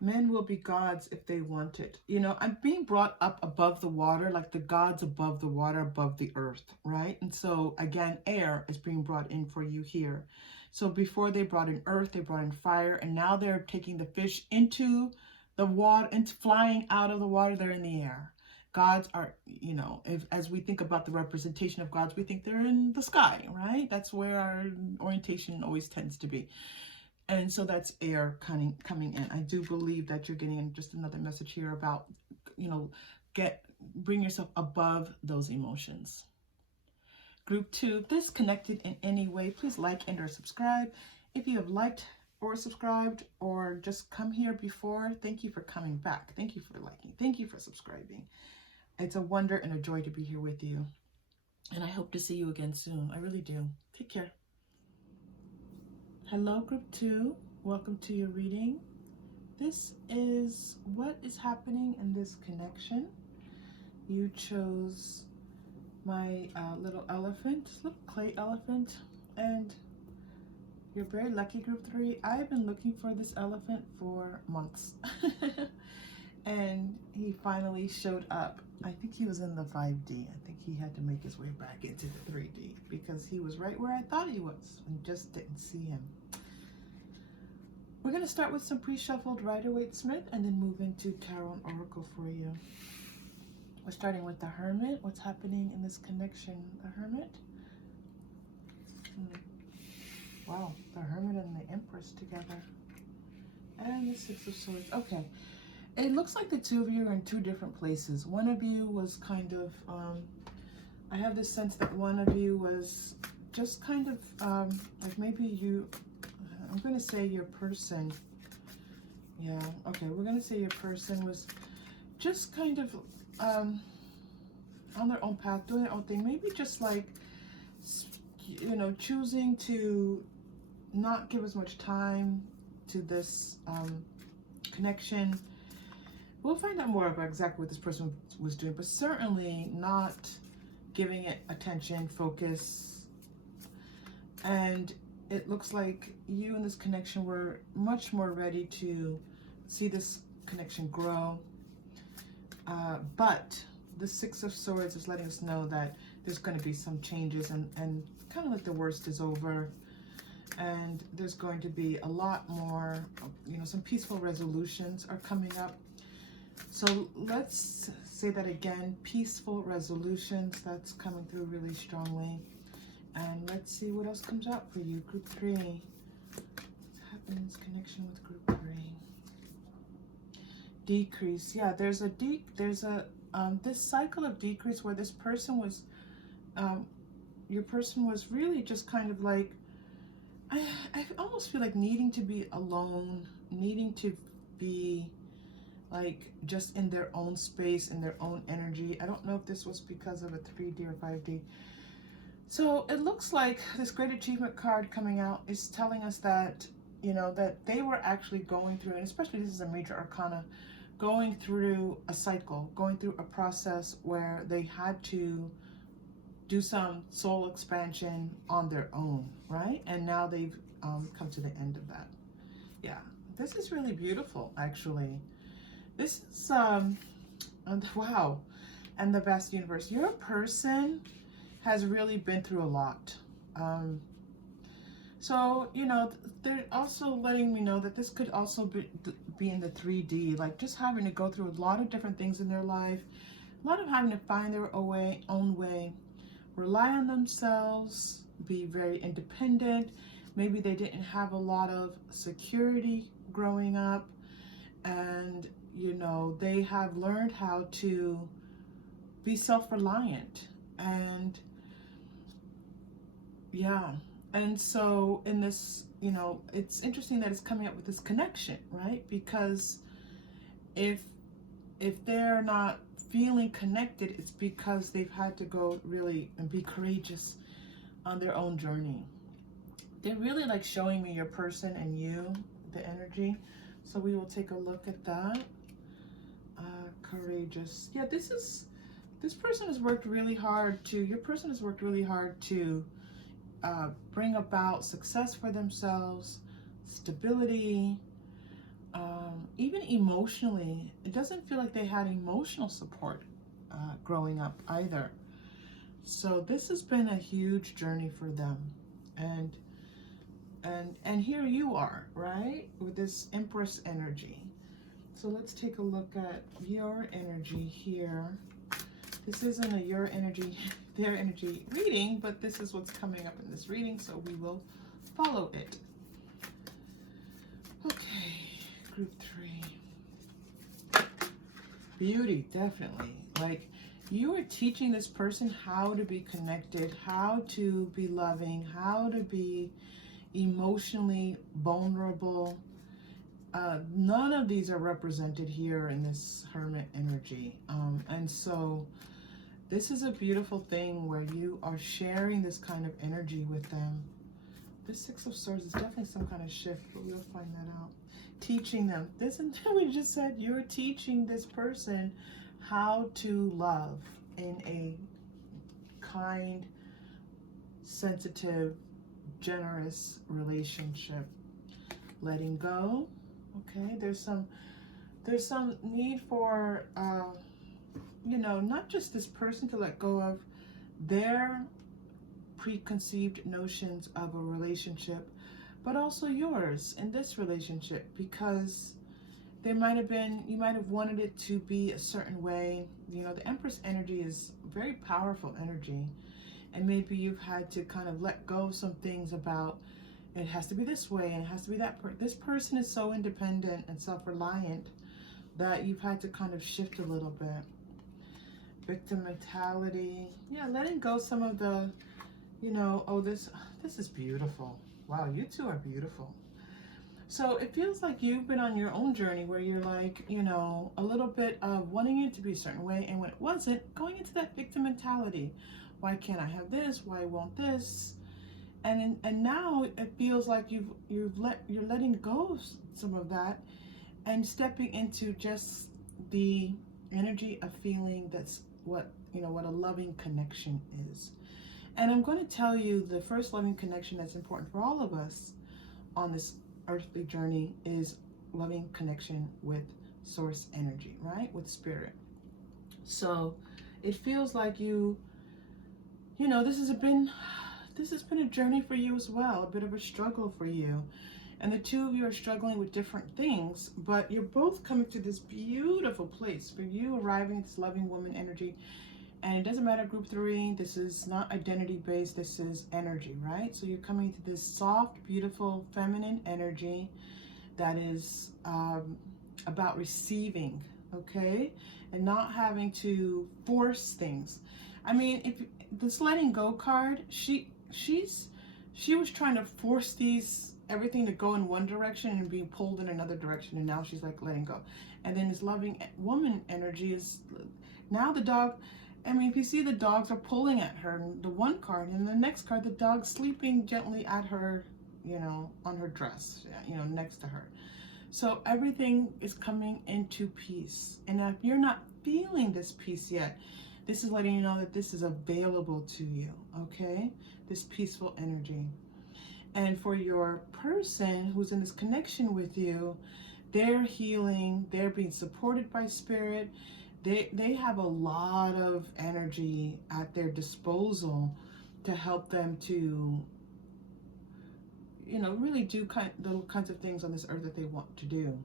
Men will be gods if they want it. You know, I'm being brought up above the water, like the gods above the water, above the earth, right? And so, again, air is being brought in for you here. So before they brought in earth, they brought in fire, and now they're taking the fish into the water, and flying out of the water, they're in the air. Gods are, you know, as we think about the representation of gods, we think they're in the sky, right? That's where our orientation always tends to be. And so that's air coming in. I do believe that you're getting in just another message here about, you know, bring yourself above those emotions. Group 2, if this connected in any way, please like and or subscribe. If you have liked or subscribed or just come here before, thank you for coming back. Thank you for liking. Thank you for subscribing. It's a wonder and a joy to be here with you. And I hope to see you again soon. I really do. Take care. Hello, Group 2. Welcome to your reading. This is what is happening in this connection. You chose my little elephant, little clay elephant, and you're very lucky, Group 3. I've been looking for this elephant for months. And he finally showed up. I think he was in the 5D. I think he had to make his way back into the 3D because he was right where I thought he was and just didn't see him. We're going to start with some pre-shuffled Rider-Waite-Smith and then move into Tarot and Oracle for you. We're starting with the Hermit. What's happening in this connection? The Hermit? Wow, the Hermit and the Empress together. And the Six of Swords. Okay. It looks like the two of you are in two different places. One of you was kind of, I have this sense that one of you was just kind of, like maybe you, I'm going to say your person. Yeah, okay, we're going to say your person was just kind of on their own path, doing their own thing. Maybe just like, you know, choosing to not give as much time to this connection. We'll find out more about exactly what this person was doing, but certainly not giving it attention, focus. And it looks like you and this connection were much more ready to see this connection grow. But the Six of Swords is letting us know that there's going to be some changes and kind of like the worst is over. And there's going to be a lot more, you know, some peaceful resolutions are coming up. So let's say that again, peaceful resolutions, that's coming through really strongly. And let's see what else comes out for you, Group 3. What's happening in this connection with Group 3? Decrease. Yeah, there's a this cycle of decrease where this person was, your person was really just kind of like, I almost feel like needing to be alone, needing to be like just in their own space, in their own energy. I don't know if this was because of a 3D or 5D. So it looks like this Great Achievement card coming out is telling us that, you know, that they were actually going through, and especially this is a major arcana, going through a cycle, going through a process where they had to do some soul expansion on their own, right? And now they've come to the end of that. Yeah, this is really beautiful, actually. This is, wow, and the vast universe. Your person has really been through a lot. So, you know, they're also letting me know that this could also be in the 3D, like just having to go through a lot of different things in their life, a lot of having to find their own way, rely on themselves, be very independent. Maybe they didn't have a lot of security growing up, and you know, they have learned how to be self-reliant. And yeah, and so in this, you know, it's interesting that it's coming up with this connection, right? Because if they're not feeling connected, it's because they've had to go really and be courageous on their own journey. They're really like showing me your person and you, the energy. So we will take a look at that. Courageous. Yeah, this person has worked really hard to, your person has worked really hard to bring about success for themselves, stability, even emotionally. It doesn't feel like they had emotional support growing up either. So this has been a huge journey for them. And here you are, right? With this Empress energy. So let's take a look at your energy here. This isn't a your energy, their energy reading, but this is what's coming up in this reading, so we will follow it. Okay, group 3. Beauty, definitely. Like, you are teaching this person how to be connected, how to be loving, how to be emotionally vulnerable. None of these are represented here in this Hermit energy. And so this is a beautiful thing where you are sharing this kind of energy with them. This Six of Swords is definitely some kind of shift, but we'll find that out. Teaching them. This is what we just said. You're teaching this person how to love in a kind, sensitive, generous relationship. Letting go. Okay, there's some need for you know, not just this person to let go of their preconceived notions of a relationship, but also yours in this relationship, because there might have been, you might have wanted it to be a certain way. You know, the Empress energy is very powerful energy, and maybe you've had to kind of let go of some things about it has to be this way and it has to be that. This person is so independent and self-reliant that you've had to kind of shift a little bit. Victim mentality. Yeah, letting go some of the, you know, oh, this is beautiful. Wow, you two are beautiful. So it feels like you've been on your own journey where you're like, you know, a little bit of wanting it to be a certain way, and when it wasn't, going into that victim mentality. Why can't I have this? Why won't this? And now it feels like you're letting go of some of that and stepping into just the energy of feeling that's what, you know, what a loving connection is. And I'm going to tell you the first loving connection that's important for all of us on this earthly journey is loving connection with source energy, right? With spirit. So it feels like you know, this has been a journey for you as well, a bit of a struggle for you. And the two of you are struggling with different things, but you're both coming to this beautiful place for you arriving at this loving woman energy. And it doesn't matter, group 3, this is not identity based, this is energy, right? So you're coming to this soft, beautiful, feminine energy that is about receiving, okay? And not having to force things. I mean, if this letting go card, she was trying to force everything to go in one direction and being pulled in another direction, and now she's like letting go. And then this loving woman energy is now the dog. I mean, if you see, the dogs are pulling at her, the one card, and the next card, the dog's sleeping gently at her, you know, on her dress, you know, next to her. So everything is coming into peace. And if you're not feeling this peace yet, this is letting you know that this is available to you, okay? This peaceful energy. And for your person who's in this connection with you, they're healing, they're being supported by spirit. They have a lot of energy at their disposal to help them to, you know, really do the kinds of things on this earth that they want to do.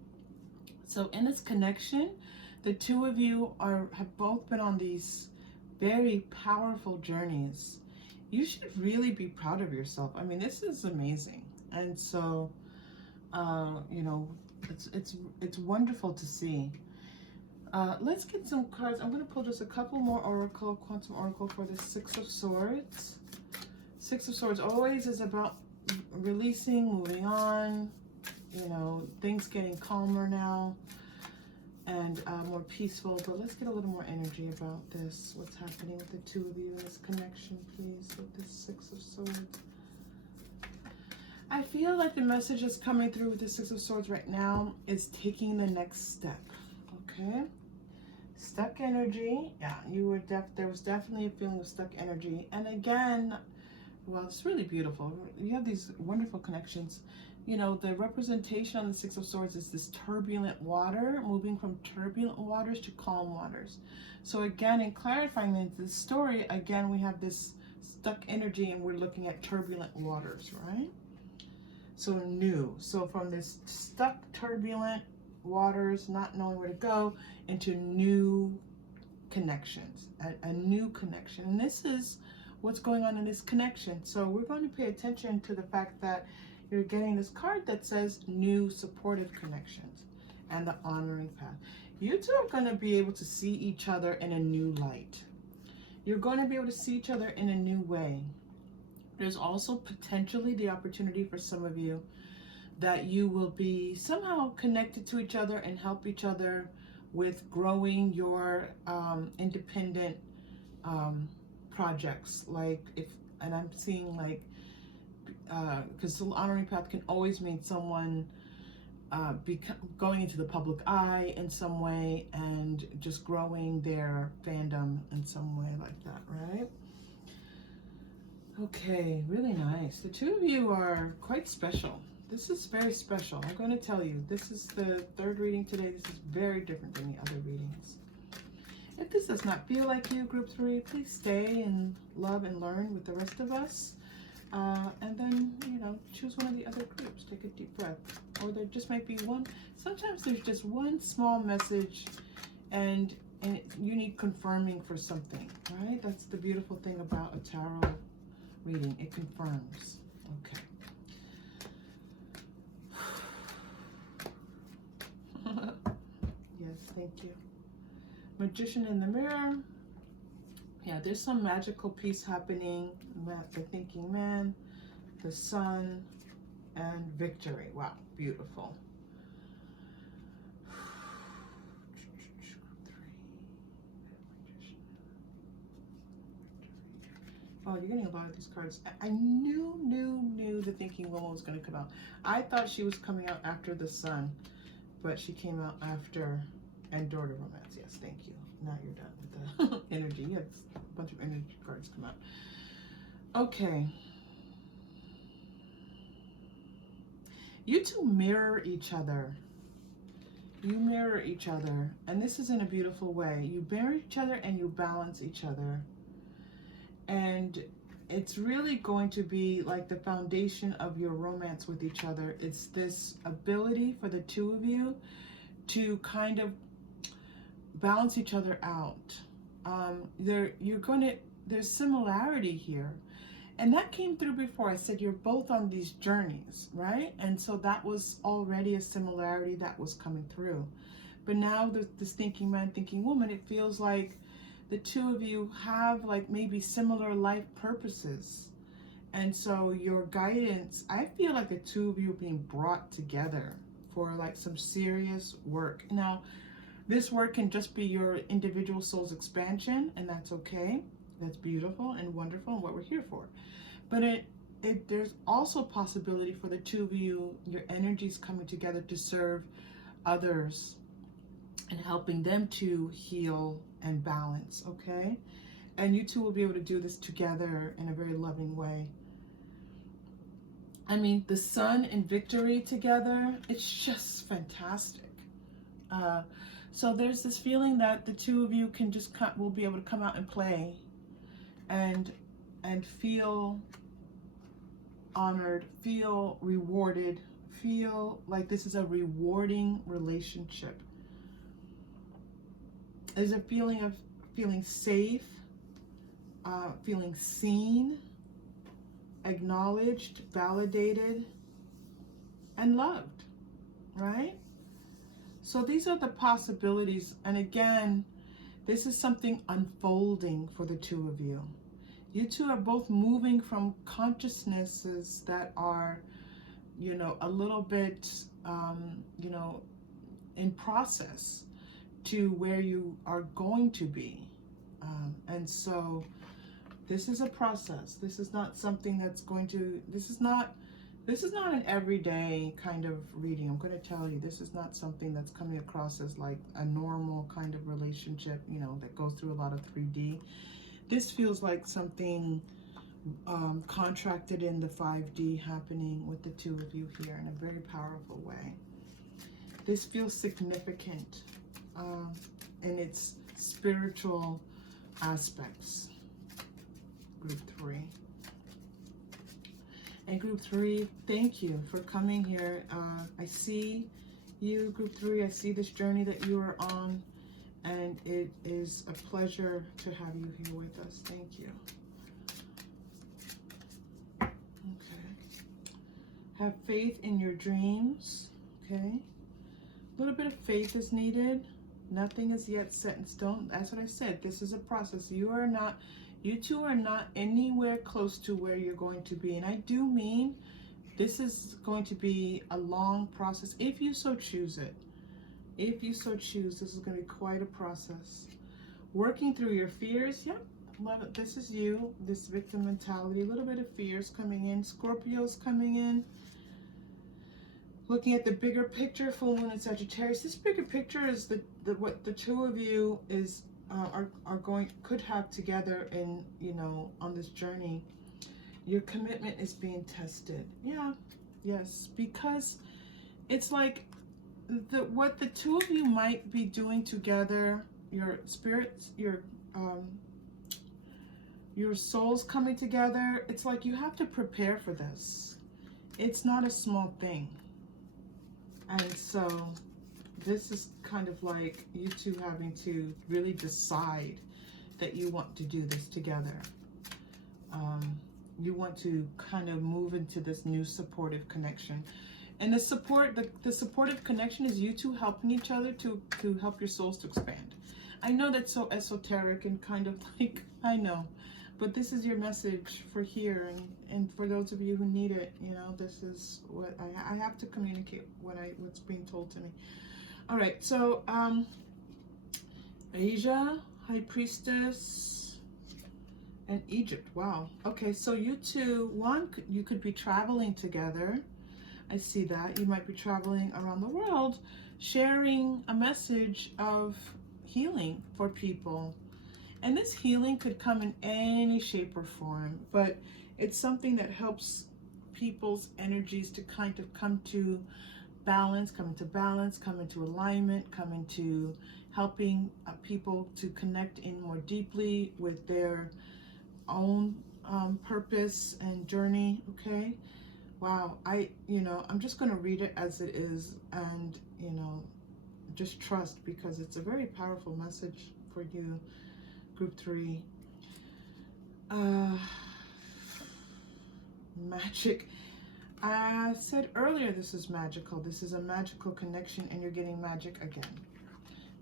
So in this connection, the two of you have both been on these very powerful journeys. You should really be proud of yourself. I mean, this is amazing. And so, you know, it's wonderful to see. Let's get some cards. I'm going to pull just a couple more quantum oracle for the Six of Swords. Six of Swords always is about releasing, moving on, you know, things getting calmer now and more peaceful. But let's get a little more energy about this. What's happening with the two of you in this connection, please, with this Six of Swords. I feel like the message that's coming through with the Six of Swords right now is taking the next step. Okay, stuck energy. Yeah, there was definitely a feeling of stuck energy. And again, well, it's really beautiful. You have these wonderful connections. You know, the representation on the Six of Swords is this turbulent water, moving from turbulent waters to calm waters. So again, in clarifying the story, again, we have this stuck energy and we're looking at turbulent waters, right? So new. So from this stuck, turbulent waters, not knowing where to go, into new connections, a new connection. And this is what's going on in this connection. So we're going to pay attention to the fact that you're getting this card that says new supportive connections and the honoring path. You two are going to be able to see each other in a new light. You're going to be able to see each other in a new way. There's also potentially the opportunity for some of you that you will be somehow connected to each other and help each other with growing your independent projects. Like and I'm seeing like, because the honoring path can always mean someone going into the public eye in some way and just growing their fandom in some way like that, right? Okay, really nice. The two of you are quite special. This is very special. I'm going to tell you, this is the third reading today. This is very different than the other readings. If this does not feel like you, group 3, please stay and love and learn with the rest of us. And then, you know, choose one of the other groups. Take a deep breath. Or there just might be one. Sometimes there's just one small message and you need confirming for something, right? That's the beautiful thing about a tarot reading. It confirms. Okay. Yes, thank you. Magician in the mirror. Yeah, there's some magical piece happening. The thinking man, the sun, and victory. Wow, beautiful. Oh, you're getting a lot of these cards. I knew the thinking woman was going to come out. I thought she was coming out after the sun, but she came out after Endure the Romance. Yes, thank you. Now you're done with the energy. Yes, a bunch of energy cards come out. Okay. You two mirror each other. You mirror each other. And this is in a beautiful way. You mirror each other and you balance each other. And it's really going to be like the foundation of your romance with each other. It's this ability for the two of you to kind of balance each other out. There's similarity here. And that came through before. I said you're both on these journeys, right? And so that was already a similarity that was coming through. But now this thinking man, thinking woman, it feels like the two of you have like maybe similar life purposes. And so your guidance, I feel like the two of you are being brought together for like some serious work. Now, this work can just be your individual soul's expansion, and that's okay. That's beautiful and wonderful and what we're here for. But there's also possibility for the two of you, your energies coming together to serve others and helping them to heal and balance, okay? And you two will be able to do this together in a very loving way. I mean, the sun and victory together, it's just fantastic. So there's this feeling that the two of you can just will be able to come out and play and feel honored, feel rewarded, feel like this is a rewarding relationship. There's a feeling of feeling safe, feeling seen, acknowledged, validated, and loved, right? So these are the possibilities. And again, this is something unfolding for the two of you. You two are both moving from consciousnesses that are, you know, a little bit, you know, in process to where you are going to be. And so this is a process. This is not something that's going to, this is not an everyday kind of reading. I'm going to tell you, this is not something that's coming across as like a normal kind of relationship, you know, that goes through a lot of 3D. This feels like something contracted in the 5D happening with the two of you here in a very powerful way. This feels significant in its spiritual aspects. Group 3. And group 3, thank you for coming here. I see you, group 3. I see this journey that you are on. And it is a pleasure to have you here with us. Thank you. Okay. Have faith in your dreams. Okay. A little bit of faith is needed. Nothing is yet set in stone. That's what I said. This is a process. You two are not anywhere close to where you're going to be. And I do mean this is going to be a long process if you so choose it. If you so choose, this is going to be quite a process. Working through your fears. Yep. Love it. This is you. This victim mentality. A little bit of fears coming in. Scorpios coming in. Looking at the bigger picture, full moon in Sagittarius. This bigger picture is what the two of you is could have together in, you know, on this journey. Your commitment is being tested. Yeah, yes, because it's like what the two of you might be doing together. Your spirits, your souls coming together. It's like you have to prepare for this. It's not a small thing. And so this is kind of like you two having to really decide that you want to do this together. You want to kind of move into this new supportive connection. And the supportive connection is you two helping each other to help your souls to expand. I know that's so esoteric and kind of like, I know. But this is your message for here, and for those of you who need it, you know, this is what I have to communicate what's being told to me. All right, so Asia, High Priestess, and Egypt. Wow. Okay, so you two, you could be traveling together. I see that. You might be traveling around the world, sharing a message of healing for people. And this healing could come in any shape or form, but it's something that helps people's energies to kind of come to balance, come into alignment, come into helping people to connect in more deeply with their own purpose and journey. Okay. Wow. I'm just going to read it as it is, and, you know, just trust, because it's a very powerful message for you. Group 3. Magic. I said earlier this is magical. This is a magical connection, and you're getting magic again.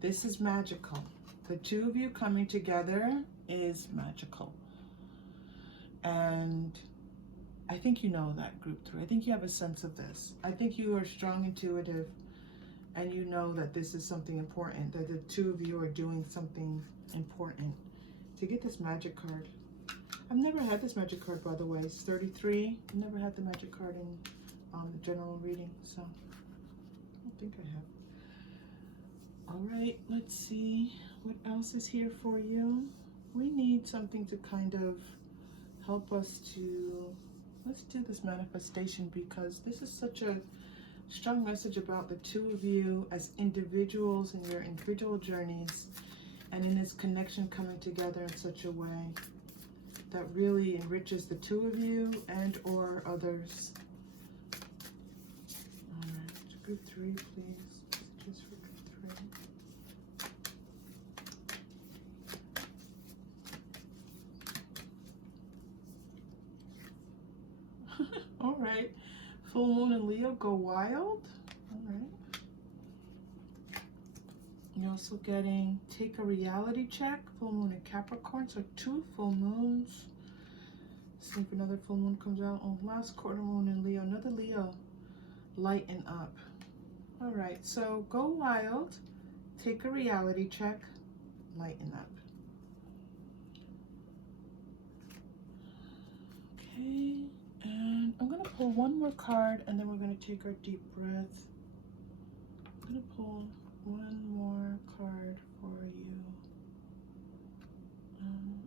This is magical. The two of you coming together is magical. And I think you know that, Group 3. I think you have a sense of this. I think you are strong, intuitive, and you know that this is something important, that the two of you are doing something important. To get this magic card. I've never had this magic card, by the way. It's 33. I've never had the magic card in the general reading, so I don't think I have. All right, let's see what else is here for you. We need something to kind of help us to, let's do this manifestation, because this is such a strong message about the two of you as individuals in your individual journeys, and in this connection coming together in such a way that really enriches the two of you and or others. All right, Group 3, please. Messages for Group 3. All right, full moon in Leo, go wild. All right. You're also getting take a reality check, full moon in Capricorn, so 2 full moons. See if another full moon comes out. Oh, last quarter moon in Leo, another Leo, lighten up. All right, so go wild, take a reality check, lighten up. Okay, and I'm gonna pull one more card, and then we're gonna take our deep breath. I'm gonna pull one more card for you.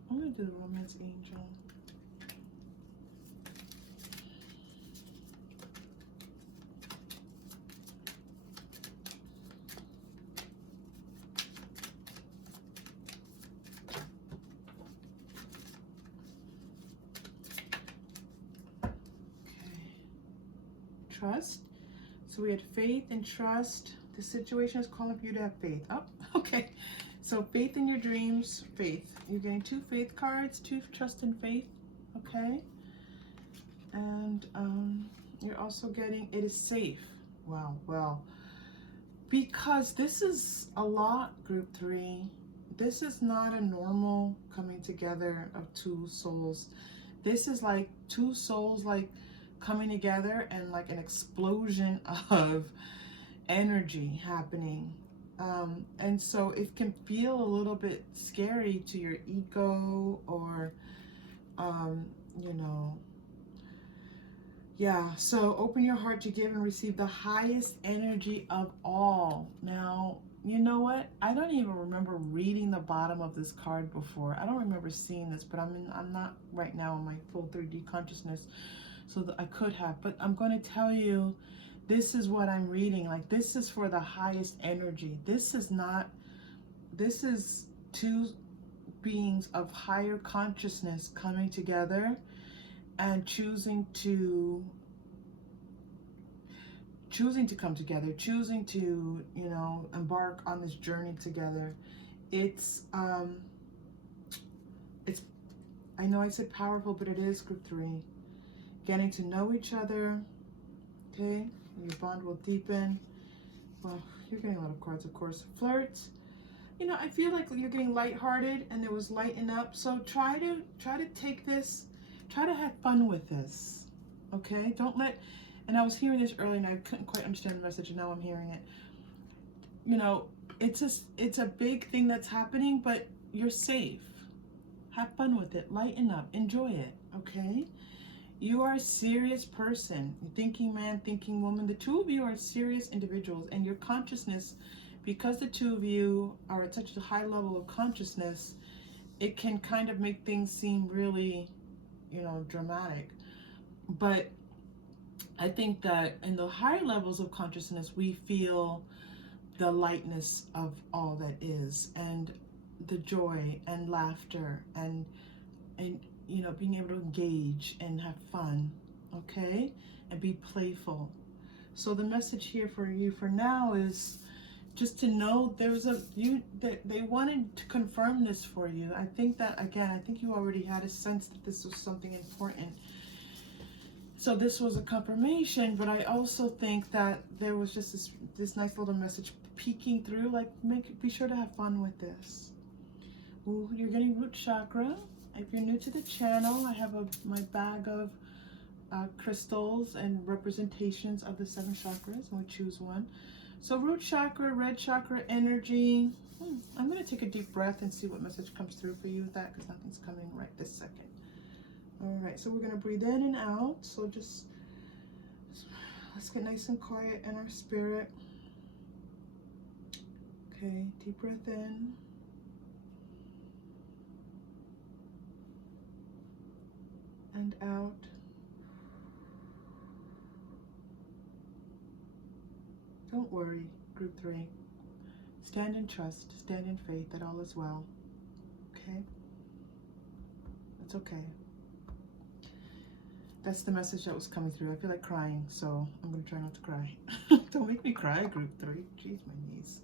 I'm going to do the Romance Angel. Okay. Trust. So we had faith and trust. The situation is calling for you to have faith. Oh, okay. So faith in your dreams, faith. You're getting 2 faith cards, 2 trust and faith, okay? And you're also getting it is safe. Wow, well, because this is a lot, group 3. This is not a normal coming together of 2 souls. This is like 2 souls like coming together and like an explosion of energy happening. And so it can feel a little bit scary to your ego or, you know, yeah. So open your heart to give and receive the highest energy of all. Now, you know what? I don't even remember reading the bottom of this card before. I don't remember seeing this, but I'm not right now in my full 3D consciousness, so that I could have. But I'm going to tell you, this is what I'm reading. Like, this is for the highest energy. This is not, this is 2 beings of higher consciousness coming together and choosing to come together, choosing to, you know, embark on this journey together. It's I know I said powerful, but it is group 3. Getting to know each other, okay? Your bond will deepen. Well, you're getting a lot of cards, of course. Flirts. You know, I feel like you're getting lighthearted, and there was lighten up. So try to take this, try to have fun with this, okay? Don't let. And I was hearing this earlier, and I couldn't quite understand the message, and now I'm hearing it. You know, it's a big thing that's happening, but you're safe. Have fun with it. Lighten up. Enjoy it, okay? You are a serious person. Thinking man, thinking woman. The 2 of you are serious individuals, and your consciousness, because the 2 of you are at such a high level of consciousness, it can kind of make things seem really, you know, dramatic. But I think that in the higher levels of consciousness, we feel the lightness of all that is, and the joy and laughter and you know, being able to engage and have fun, okay, and be playful. So the message here for you for now is just to know there's they wanted to confirm this for you. I think that, again, I think you already had a sense that this was something important. So this was a confirmation, but I also think that there was just this nice little message peeking through, like, be sure to have fun with this. Ooh, you're getting root chakra. If you're new to the channel, I have my bag of crystals and representations of the 7 chakras, and we choose one. So root chakra, red chakra energy. I'm going to take a deep breath and see what message comes through for you with that, because nothing's coming right this second. All right, so we're going to breathe in and out. So just let's get nice and quiet in our spirit. Okay, deep breath in. And out. Don't worry, group 3. Stand in trust, stand in faith that all is well. Okay? It's okay. That's the message that was coming through. I feel like crying, so I'm going to try not to cry. Don't make me cry, group 3. Jeez, my knees.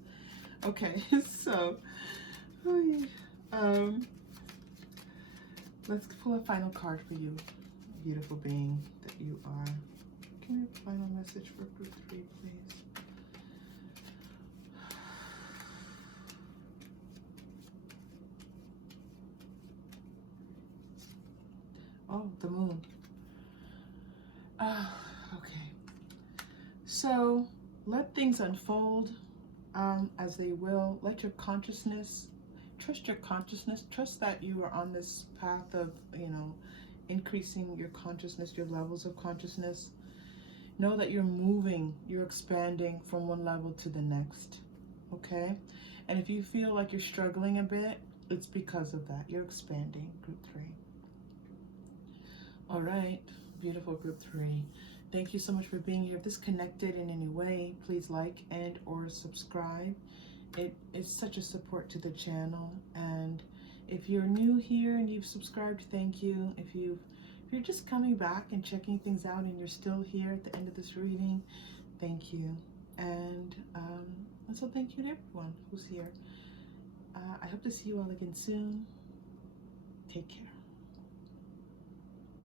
Okay, so let's pull a final card for you, beautiful being that you are. Give me a final message for group 3, please. Oh, the moon. Okay. So let things unfold as they will. Let your consciousness, trust your consciousness. Trust that you are on this path of, you know, increasing your consciousness, your levels of consciousness. Know that you're moving, you're expanding from one level to the next. Okay? And if you feel like you're struggling a bit, it's because of that. You're expanding, group 3. All right, beautiful group 3. Thank you so much for being here. If this connected in any way, please like and or subscribe. It is such a support to the channel. And if you're new here and you've subscribed, thank you. If you're just coming back and checking things out and you're still here at the end of this reading, thank you. And so thank you to everyone who's here. I hope to see you all again soon. Take care.